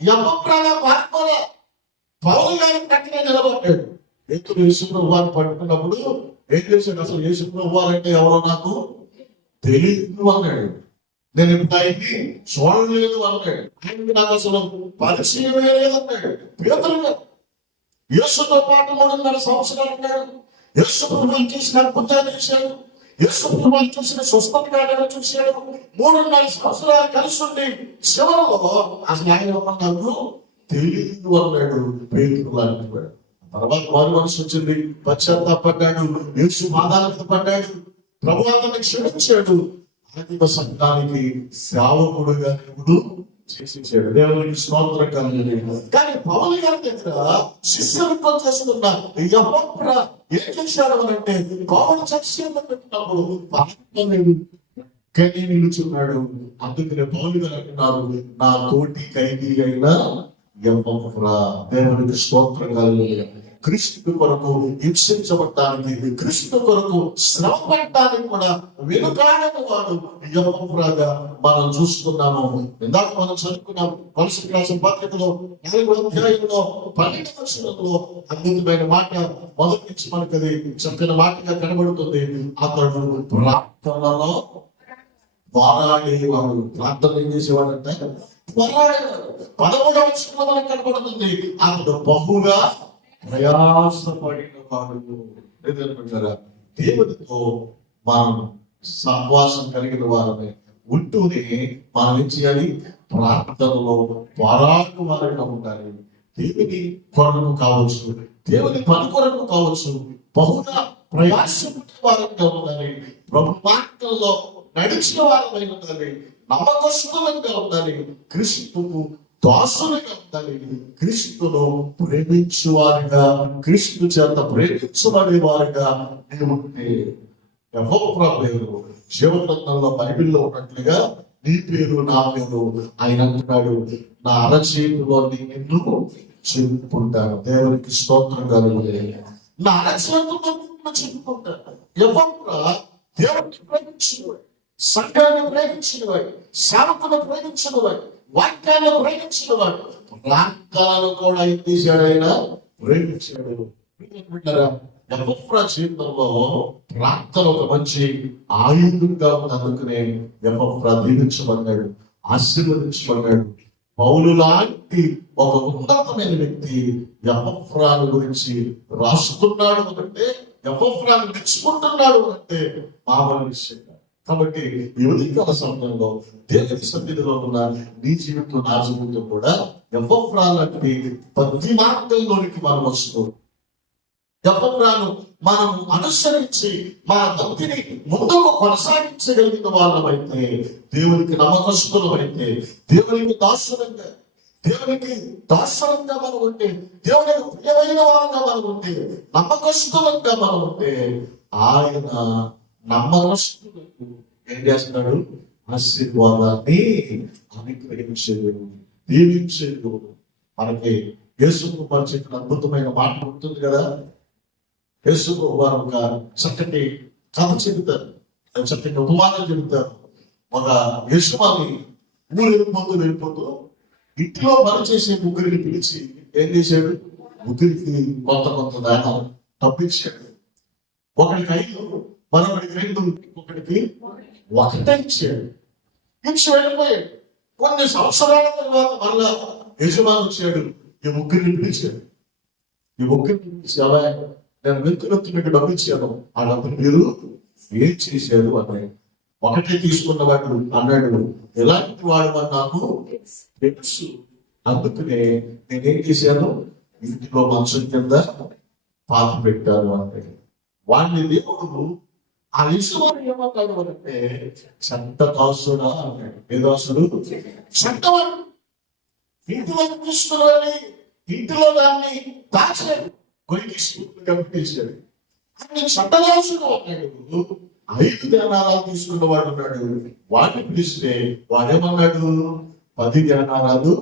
ఎపఫ్రా పారిపోలే, పౌలు గారి పక్కన నిలబడ్డాడు. ఎందుకు? యేసు ప్రభువుని పట్టుకున్నప్పుడు ఏం చేశాడు? అసలు యేసు ప్రభువు అంటే ఎవరో నాకు తెలియదు అన్నాడు. నేను ఇప్పుడు ఆయన్ని చూడలేదు అన్నాడు. ఆయనకి నాకు అసలు పరిచయమే లేదన్నాడు. పేతురు యేసుతో పాటు 3.5 సంవత్సరాలు ఉన్నాడు. యేసు ప్రభువుని చేసిన అద్భుతాలు చూశాడు, యేసు ప్రభువుని చూసిన స్వస్థతలు చూశాడు. 3.5 సంవత్సరాలు కలిసి ఉండి చివరిలో అసలు ఆయన నాకు తెలియదు అన్నాడు. పేతురు లాంటి వాడు. తర్వాత మారు మనసు వచ్చింది, పశ్చాత్తాపడ్డాడు, యేసు పాదాల మీద పడ్డాడు, ప్రభువు అతన్ని క్షమించాడు. ఆదిమ సంఘానికి సేవకుడుగా దేవుడు చేసేసాడు. దేవునికి స్తోత్రం కలుగునిగాక. కానీ పౌలు గారి దగ్గర శిష్యత్వం చేస్తున్న ఎపఫ్రా ఏం చేశాడు అంటే, పౌలు చర్చలో పెట్టినప్పుడు కని నిలుచున్నాడు. అందుకనే పౌలు గారు అంటున్నారు, నా తోటి ఖైదీ అయిన ఎపఫ్రా. దేవునికి స్తోత్రం కలుగునిగాక. క్రీస్తు కొరకు హింసించబడటానికి, క్రీస్తు కొరకు శ్రమ పడటానికి కూడా వెనుకాడని వాడు ఎపఫ్రాగా మనం చూసుకున్నాము. ఇందాక మనం చదువుకున్నాం కొలస్సీయులకు రాసిన పత్రికలో 4వ అధ్యాయంలో 12వ వచనంలో అద్భుతమైన మాట మొదటి నుంచి మనకు అది చెప్పిన మాటగా కనబడుతుంది. అతడు ప్రార్థనలో పోరాడేవాడు. ప్రార్థన ఏం చేసేవాడంటే పోరాడేవాడు. 13వ వచనంలో మనకు కనబడుతుంది, అతడు బహుగా ప్రయాసపడిన వాడు. ఏదనుకుంటారా? దేవుడితో మనం సహవాసం కలిగిన వారమే ఉంటూనే మనం ఏం చేయాలి? ప్రార్థనలో పోరాడు వారిగా ఉండాలి. దేవుని కొరకు కావచ్చు, దేవుని పని కొరకు కావచ్చు, బహుగా ప్రయాసపడే వారంగా ఉండాలి. ప్రభు మార్గంలో నడిచిన వారమై ఉండాలి. నమ్మకస్తులంగా ఉండాలి. క్రీస్తుకు దాసులుగా ఉండాలి. క్రీస్తును ప్రేమించు వారిగా, క్రీస్తు చేత ప్రేమించబడే వారిగా ఉంటే యెహోవా పేరు జీవగ్రంథంలో బైబిల్లో ఉన్నట్లుగా నీ పేరు నా పేరు. ఆయన అంటున్నాడు, నా అరచేతిలో నిన్ను చెప్పుకుంటాను. దేవునికి స్తోత్రం కలుగునిగాక. నా అరచేతిలో నిన్ను చెప్పుకుంటాను. యెహోవా దేవుడిని ప్రేమించినవాడు, సంఘాన్ని ప్రేమించినవాడు, సేవకులను ప్రేమించినవాడు, వాక్యాన్ని ప్రేమించినవాడు, ప్రాంతాలను కూడా ఏం చేశాడు? ఆయన ప్రేమించాడు. ఎపఫ్రా జీవితంలో ప్రార్థన ఒక మంచి ఆయుధంగా ఉంది. అందుకనే ఎపఫ్రా దీవించబడ్డాడు, ఆశీర్వదించబడ్డాడు. పౌలు లాంటి ఒక ఉన్నతమైన వ్యక్తి ఎపఫ్రాను గురించి రాస్తున్నాడు అంటే, ఎపఫ్రాను మెచ్చుకుంటున్నాడు అంటే మామూలు విషయం. కాబట్టి ఈ ఉదయకాల సమయంలో దేవుని సన్నిధిలో ఉన్న నీ జీవితం నా జీవితం కూడా ఎఫ్రా లాంటి ప్రతి మార్గంలోనికి మనం వస్తున్నాం. ఎఫ్రాను మనం అనుసరించి మన భక్తిని ముందుకు కొనసాగించగలిగిన వాళ్ళమైతే, దేవునికి నమ్మకస్తులమైతే, దేవునికి దాసులంగా మనం ఉంటే, దేవునికి ప్రియమైన వారంగా మనం ఉంటే, నమ్మకస్తులంగా మనం ఉంటే, ఆయన నమ్మకస్తులకు ఏం చేస్తున్నాడు? ఆశీర్వాదాన్ని అనుగ్రహించేది, దీవించేది. మనకి యేసు ప్రభు చెప్పిన అద్భుతమైన మాట ఉంటుంది కదా. యేసు ప్రభు వారు ఒక చక్కటి కథ చెబుతారు, చక్కటి ఉపమానం చెబుతారు. ఒక యజమాని ఊరు వెళ్ళిపోతూ ఇంట్లో పనిచేసే ముగ్గురిని పిలిచి ఏం చేశాడు? ముగ్గురికి కొంత దానం తప్పించాడు. ఒకరికి 5, మరొకరికి 2, ఇంకొకరికి 1 ఇచ్చాడు. ఇచ్చి వెళ్ళిపోయాడు. కొన్ని సంవత్సరాల తర్వాత మళ్ళా యజమాని వచ్చాడు, ఈ ముగ్గురిని పిలిచాడు. ఈ ముగ్గురిని పిలిచి, అలా నేను వ్యక్తులతో మీకు డబ్బు ఇచ్చాను, ఆ డబ్బుని మీరు ఏం చేశారు అన్నాడు. ఒకటే తీసుకున్నవాడు అన్నాడు, ఎలాంటి వాడు అని నాకు తెలుసు, అందుకనే నేనేం చేశాను? ఇంటిలో మంచం కింద పాత పెట్టాను అన్నాడు. వాడిని దేవుడు ఆ యజమాని ఏమన్నాడు అంటే, చెడ్డ దాసుడా అన్నాడు. ఏ దాసుడు? చెడ్డవాడు. ఇంటిలో తీసుకుని ఇంటిలో దాన్ని దాచాడు, కొరికి కనిపించాడు. అన్ని చెడ్డదాసుడు అన్నాడు. 5 దేనారాలు తీసుకున్నవాడు ఉన్నాడు. వాడిని పిలిస్తే వాడేమన్నాడు? 10 దేనారాలు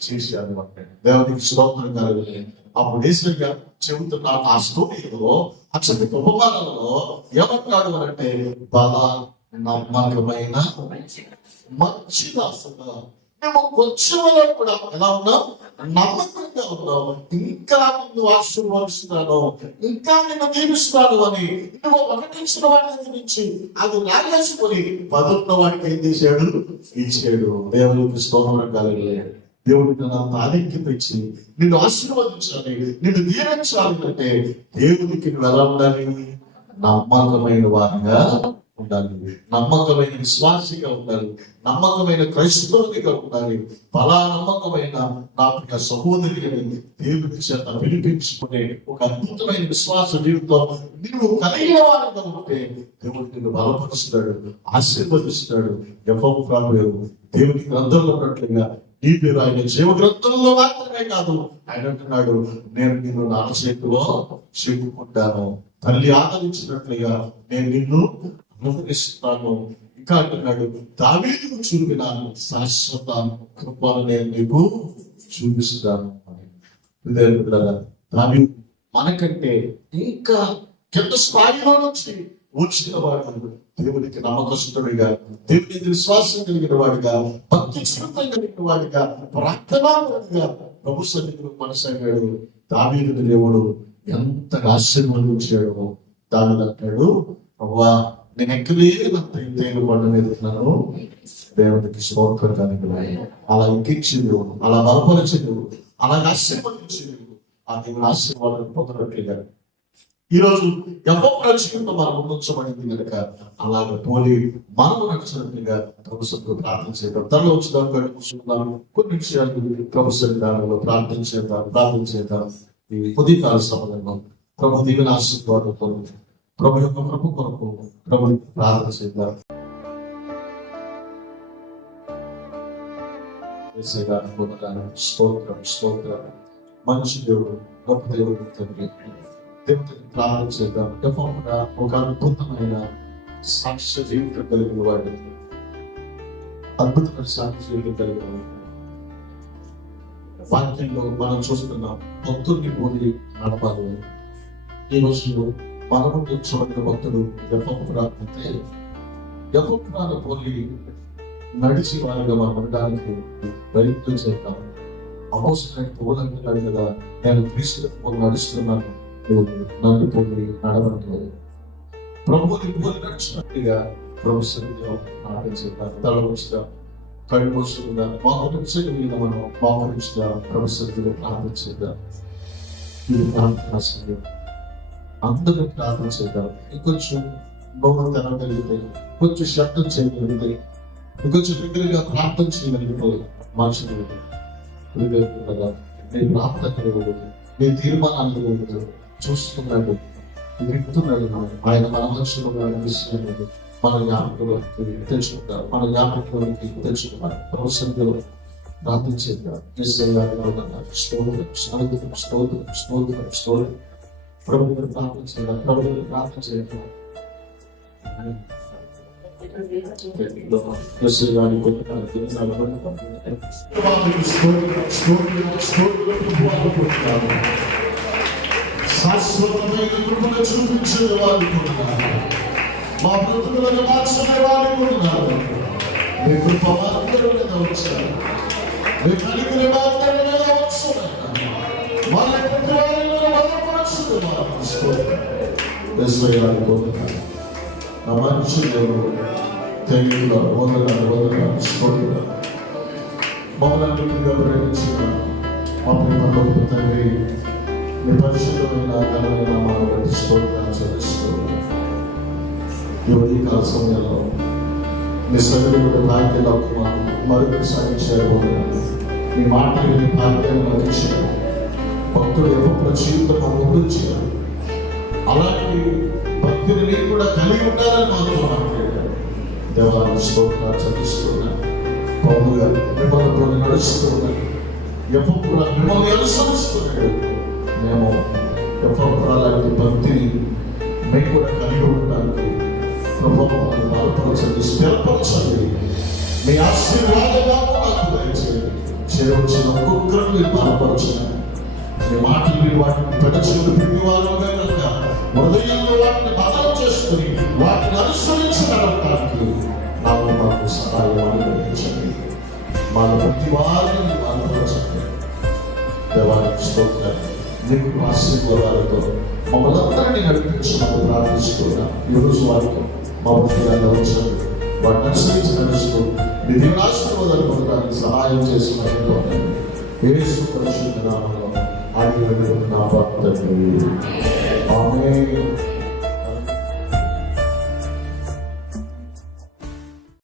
చేశాడు అన్నాడు. దేవునికి స్తోత్రం కలుగుతుంది. అప్పుడు యేసయ్య చెబుతున్న ఆ స్టోరీలో, ఆ చక్కటి ఉపమానంలో ఏమంటాడు అంటే, బల నమ్మకమైన మంచి దాసుగా మేము కొంచెంలో కూడా ఎలా ఉన్నాం? నమ్మకంగా ఉన్నాం. ఇంకా నిన్ను ఆశీర్వదిస్తున్నాను, ఇంకా నిన్ను దీవిస్తున్నాను అని నువ్వు ప్రకటించిన వాడిని నుంచి అది లాగేసుకొని 10 వాడికి ఏం చేశాడు? ఇచ్చాడు. దేవునికి స్తోత్రం కలుగుతుంది. దేవుడికి నా ఆధిక్యత ఇచ్చి నిన్ను ఆశీర్వదించాలి, నిన్ను దీవించాలి అంటే దేవునికి నువ్వు ఎలా ఉండాలి? నమ్మకమైన వారిగా ఉండాలి, నమ్మకమైన విశ్వాసిగా ఉండాలి, నమ్మకమైన క్రైస్తవునిగా ఉండాలి. బలా నమ్మకమైన నా ప్రియ సహోదరిని దేవుడి చేత వినిపించుకునే ఒక అద్భుతమైన విశ్వాస జీవితం నువ్వు కలిగిన వారిగా ఉంటే దేవుడు నిన్ను బలపరుస్తాడు, ఆశీర్వదిస్తాడు. ఎఫ్రా దేవుని గ్రంథంలో ఉన్నట్లుగా ఈ పేరు ఆయన జీవ గ్రంథంలో మాత్రమే కాదు, ఆయన అంటున్నాడు, నేను నిన్ను నా చేతిలో చెప్పుకుంటాను, తల్లి ఆదరించినట్లుగా నేను నిన్ను అనుగ్రహిస్తాను. ఇంకా అంటున్నాడు, దావీదుకు చూపిన శాశ్వత కృపను నేను నీకు చూపిస్తాను. దావీదు మనకంటే ఇంకా కింద స్థాయిలో నుంచి వచ్చిన వాడు, దేవునికి నమ్మకస్తుడిగా, దేవునికి విశ్వాసం కలిగిన వాడిగా, భక్తి జీవితం కలిగిన వాడిగా, ప్రార్థనాపరుడిగా ప్రభు సన్నిధిలో మనసాగాడు. దావీదుని దేవుడు ఎంతగా ఆశీర్వదించాడో. దావీదు అంటాడు, ప్రభువా నేను ఎక్కలేనంత ఇంతైన పడ్డ ఎదుగుతున్నాను, దేవునికి స్తోత్రం కలిగి అలా ఎక్కించింది, అలా బలపరిచింది, అలా ఆశీర్వదించింది. ఆ దేవుని ఆశీర్వాదాన్ని పొందట్లుగా ఈరోజు ఎఫ్రా జీవితం మనం ముందుంచబడింది కనుక అలాగ పోలి మనం నడిచినట్లుగా ప్రభుత్వంతో ప్రార్థన చేద్దాం. తనలో వచ్చిన కూర్చుందాం. కొన్ని విషయాలు ప్రభుత్వంలో ప్రార్థన చేద్దాం. ఈ ఉదయకాల సమయంలో ప్రభు దీవెన ఆశీర్వాదంతో ప్రభు యొక్క కృప కొరకు ప్రభు ప్రార్థన చేద్దాం. స్తోత్రం మంచి దేవుడు, గొప్ప దేవుడు తండ్రి, దేవుడిని ప్రార్థన చేద్దాం. తప్పకుండా ఒక అద్భుతమైన సాక్ష్య జీవితం కలిగిన వాడు, అద్భుతమైన సాక్ష్య జీవితం కలిగిన వాడు. వాక్యంలో మనం చూస్తున్నాం, భక్తుడిని పోలి నడపాలి. ఈ రోజులో మనము చూడని భక్తుడు యెహోవాను పోలి నడిచి వారిగా మనం ఉండడానికి ప్రయత్నం చేద్దాం. అపోస్తలుడైన పౌలు అంటున్నాడు కదా, నేను క్రీస్తు నడుస్తున్నాను, నన్ను పోలి నడవట్లేదు. ప్రభువుని పోలి నడిచినట్టుగా ప్రభు సన్నిధిలో ప్రార్థన చేద్దాం. తలవంచుగా కళ్ళు మూసుకున్నా మోకరించగలిగిన మనం మోకరించుగా ప్రభు సన్నిధిలో ప్రార్థన చేద్దాం. ఇది ప్రార్థన సమయం. అందరూ ప్రార్థన చేద్దాం. ఇంకొంచెం నోరు తెరవగలిగితే, కొంచెం శబ్దం చేయగలిగితే, కొంచెం దగ్గరగా ప్రార్థన చేయగలిగితే మనుషులు హృదయపూర్వకంగా నీ ప్రార్థన కలగదు, నీ తీర్మానాలు కలగదు. చూస్తున్నాడు, వింటున్నాడు. ఆయన మన మనుషులు విషయాలు మన జ్ఞాపకంలోకి తెలుసుకుంటారు, మన జ్ఞాపకంలోకి తెలుసుకున్నారు. ప్రవసంలో ప్రార్థన చేద్దాం. ప్రభుత్వం ప్రార్థన చేయాలి, ప్రభుత్వం ప్రార్థన చేయాలి. శాశ్వతమైన కృపను చూపించే వారు మా బ్రతుకులను మార్చుకునే వారు ఉన్నారు. మీ కృప మాత్రం మీద వచ్చారు, మీ కలిగిన మాత్రం మీద వచ్చారు. వాళ్ళ ప్రతి వారిని బలపరుచుకున్నారు. నా మంచి దేవుడు తెలుగులో వందనాలు స్ఫూర్తిగా మమ్మల్ని ప్రేమించిన మా ప్రేమలో తండ్రి, మీ పరిశుద్ధమైన ఘనమైన నామాన్ని బట్టి స్తోత్రాలు చెల్లిస్తున్నాను. ఈ కాల సమయంలో మీ సన్నిధిలో భాగ్యాలకు మరొకసారి చేయబోతున్నాను. మీ మాటలు మీ భాగ్యాన్ని అందించారు. భక్తుడు ఎవరి జీవితం ముందు చేయాలి. అలాంటి భక్తులు నీకు కూడా కలిగి ఉండాలని మాతో మాట్లాడారు. దేవాలయ స్తోత్రాలు చెల్లిస్తున్నాను. పౌరు గారు మిమ్మల్ని నడుస్తున్నాను. ఎప్పుడు మిమ్మల్ని అనుసరిస్తున్నాడు. మేము ఎప్పుడు అలాంటి భక్తిని మేము కూడా కలిగి ఉండడానికి ప్రభావం బలపరచండి, స్థిరపరచండి. మీ ఆశీర్వాదం నాకు దయచేయండి. చేరవచ్చిన ఒక్కొక్కరు మీరు బలపరచండి. మీ మాటలు మీరు వాటిని పెడచుకుని పిండి వారుగా కనుక హృదయంలో వాటిని బదలం చేసుకుని వాటిని అనుసరించి నడవడానికి నాకు మాకు సహాయం అనుగ్రహించండి. మన ప్రతి వారిని బలపరచండి. దేవానికి స్తోత్రాలు. మీకు ఆశీర్వాదాలతో మమ్మల్ని అందరినీ నడిపించమని ప్రార్థిస్తున్నాం. ఈరోజు వారికి మా బుద్ధిగా వచ్చారు. వాటిని అనుసరించి నడుస్తూ మీ ఆశీర్వాదాలు పొందడానికి సహాయం చేసినట్టు యేసు పరిశుద్ధ నామములో ఆగి నా భక్తులు.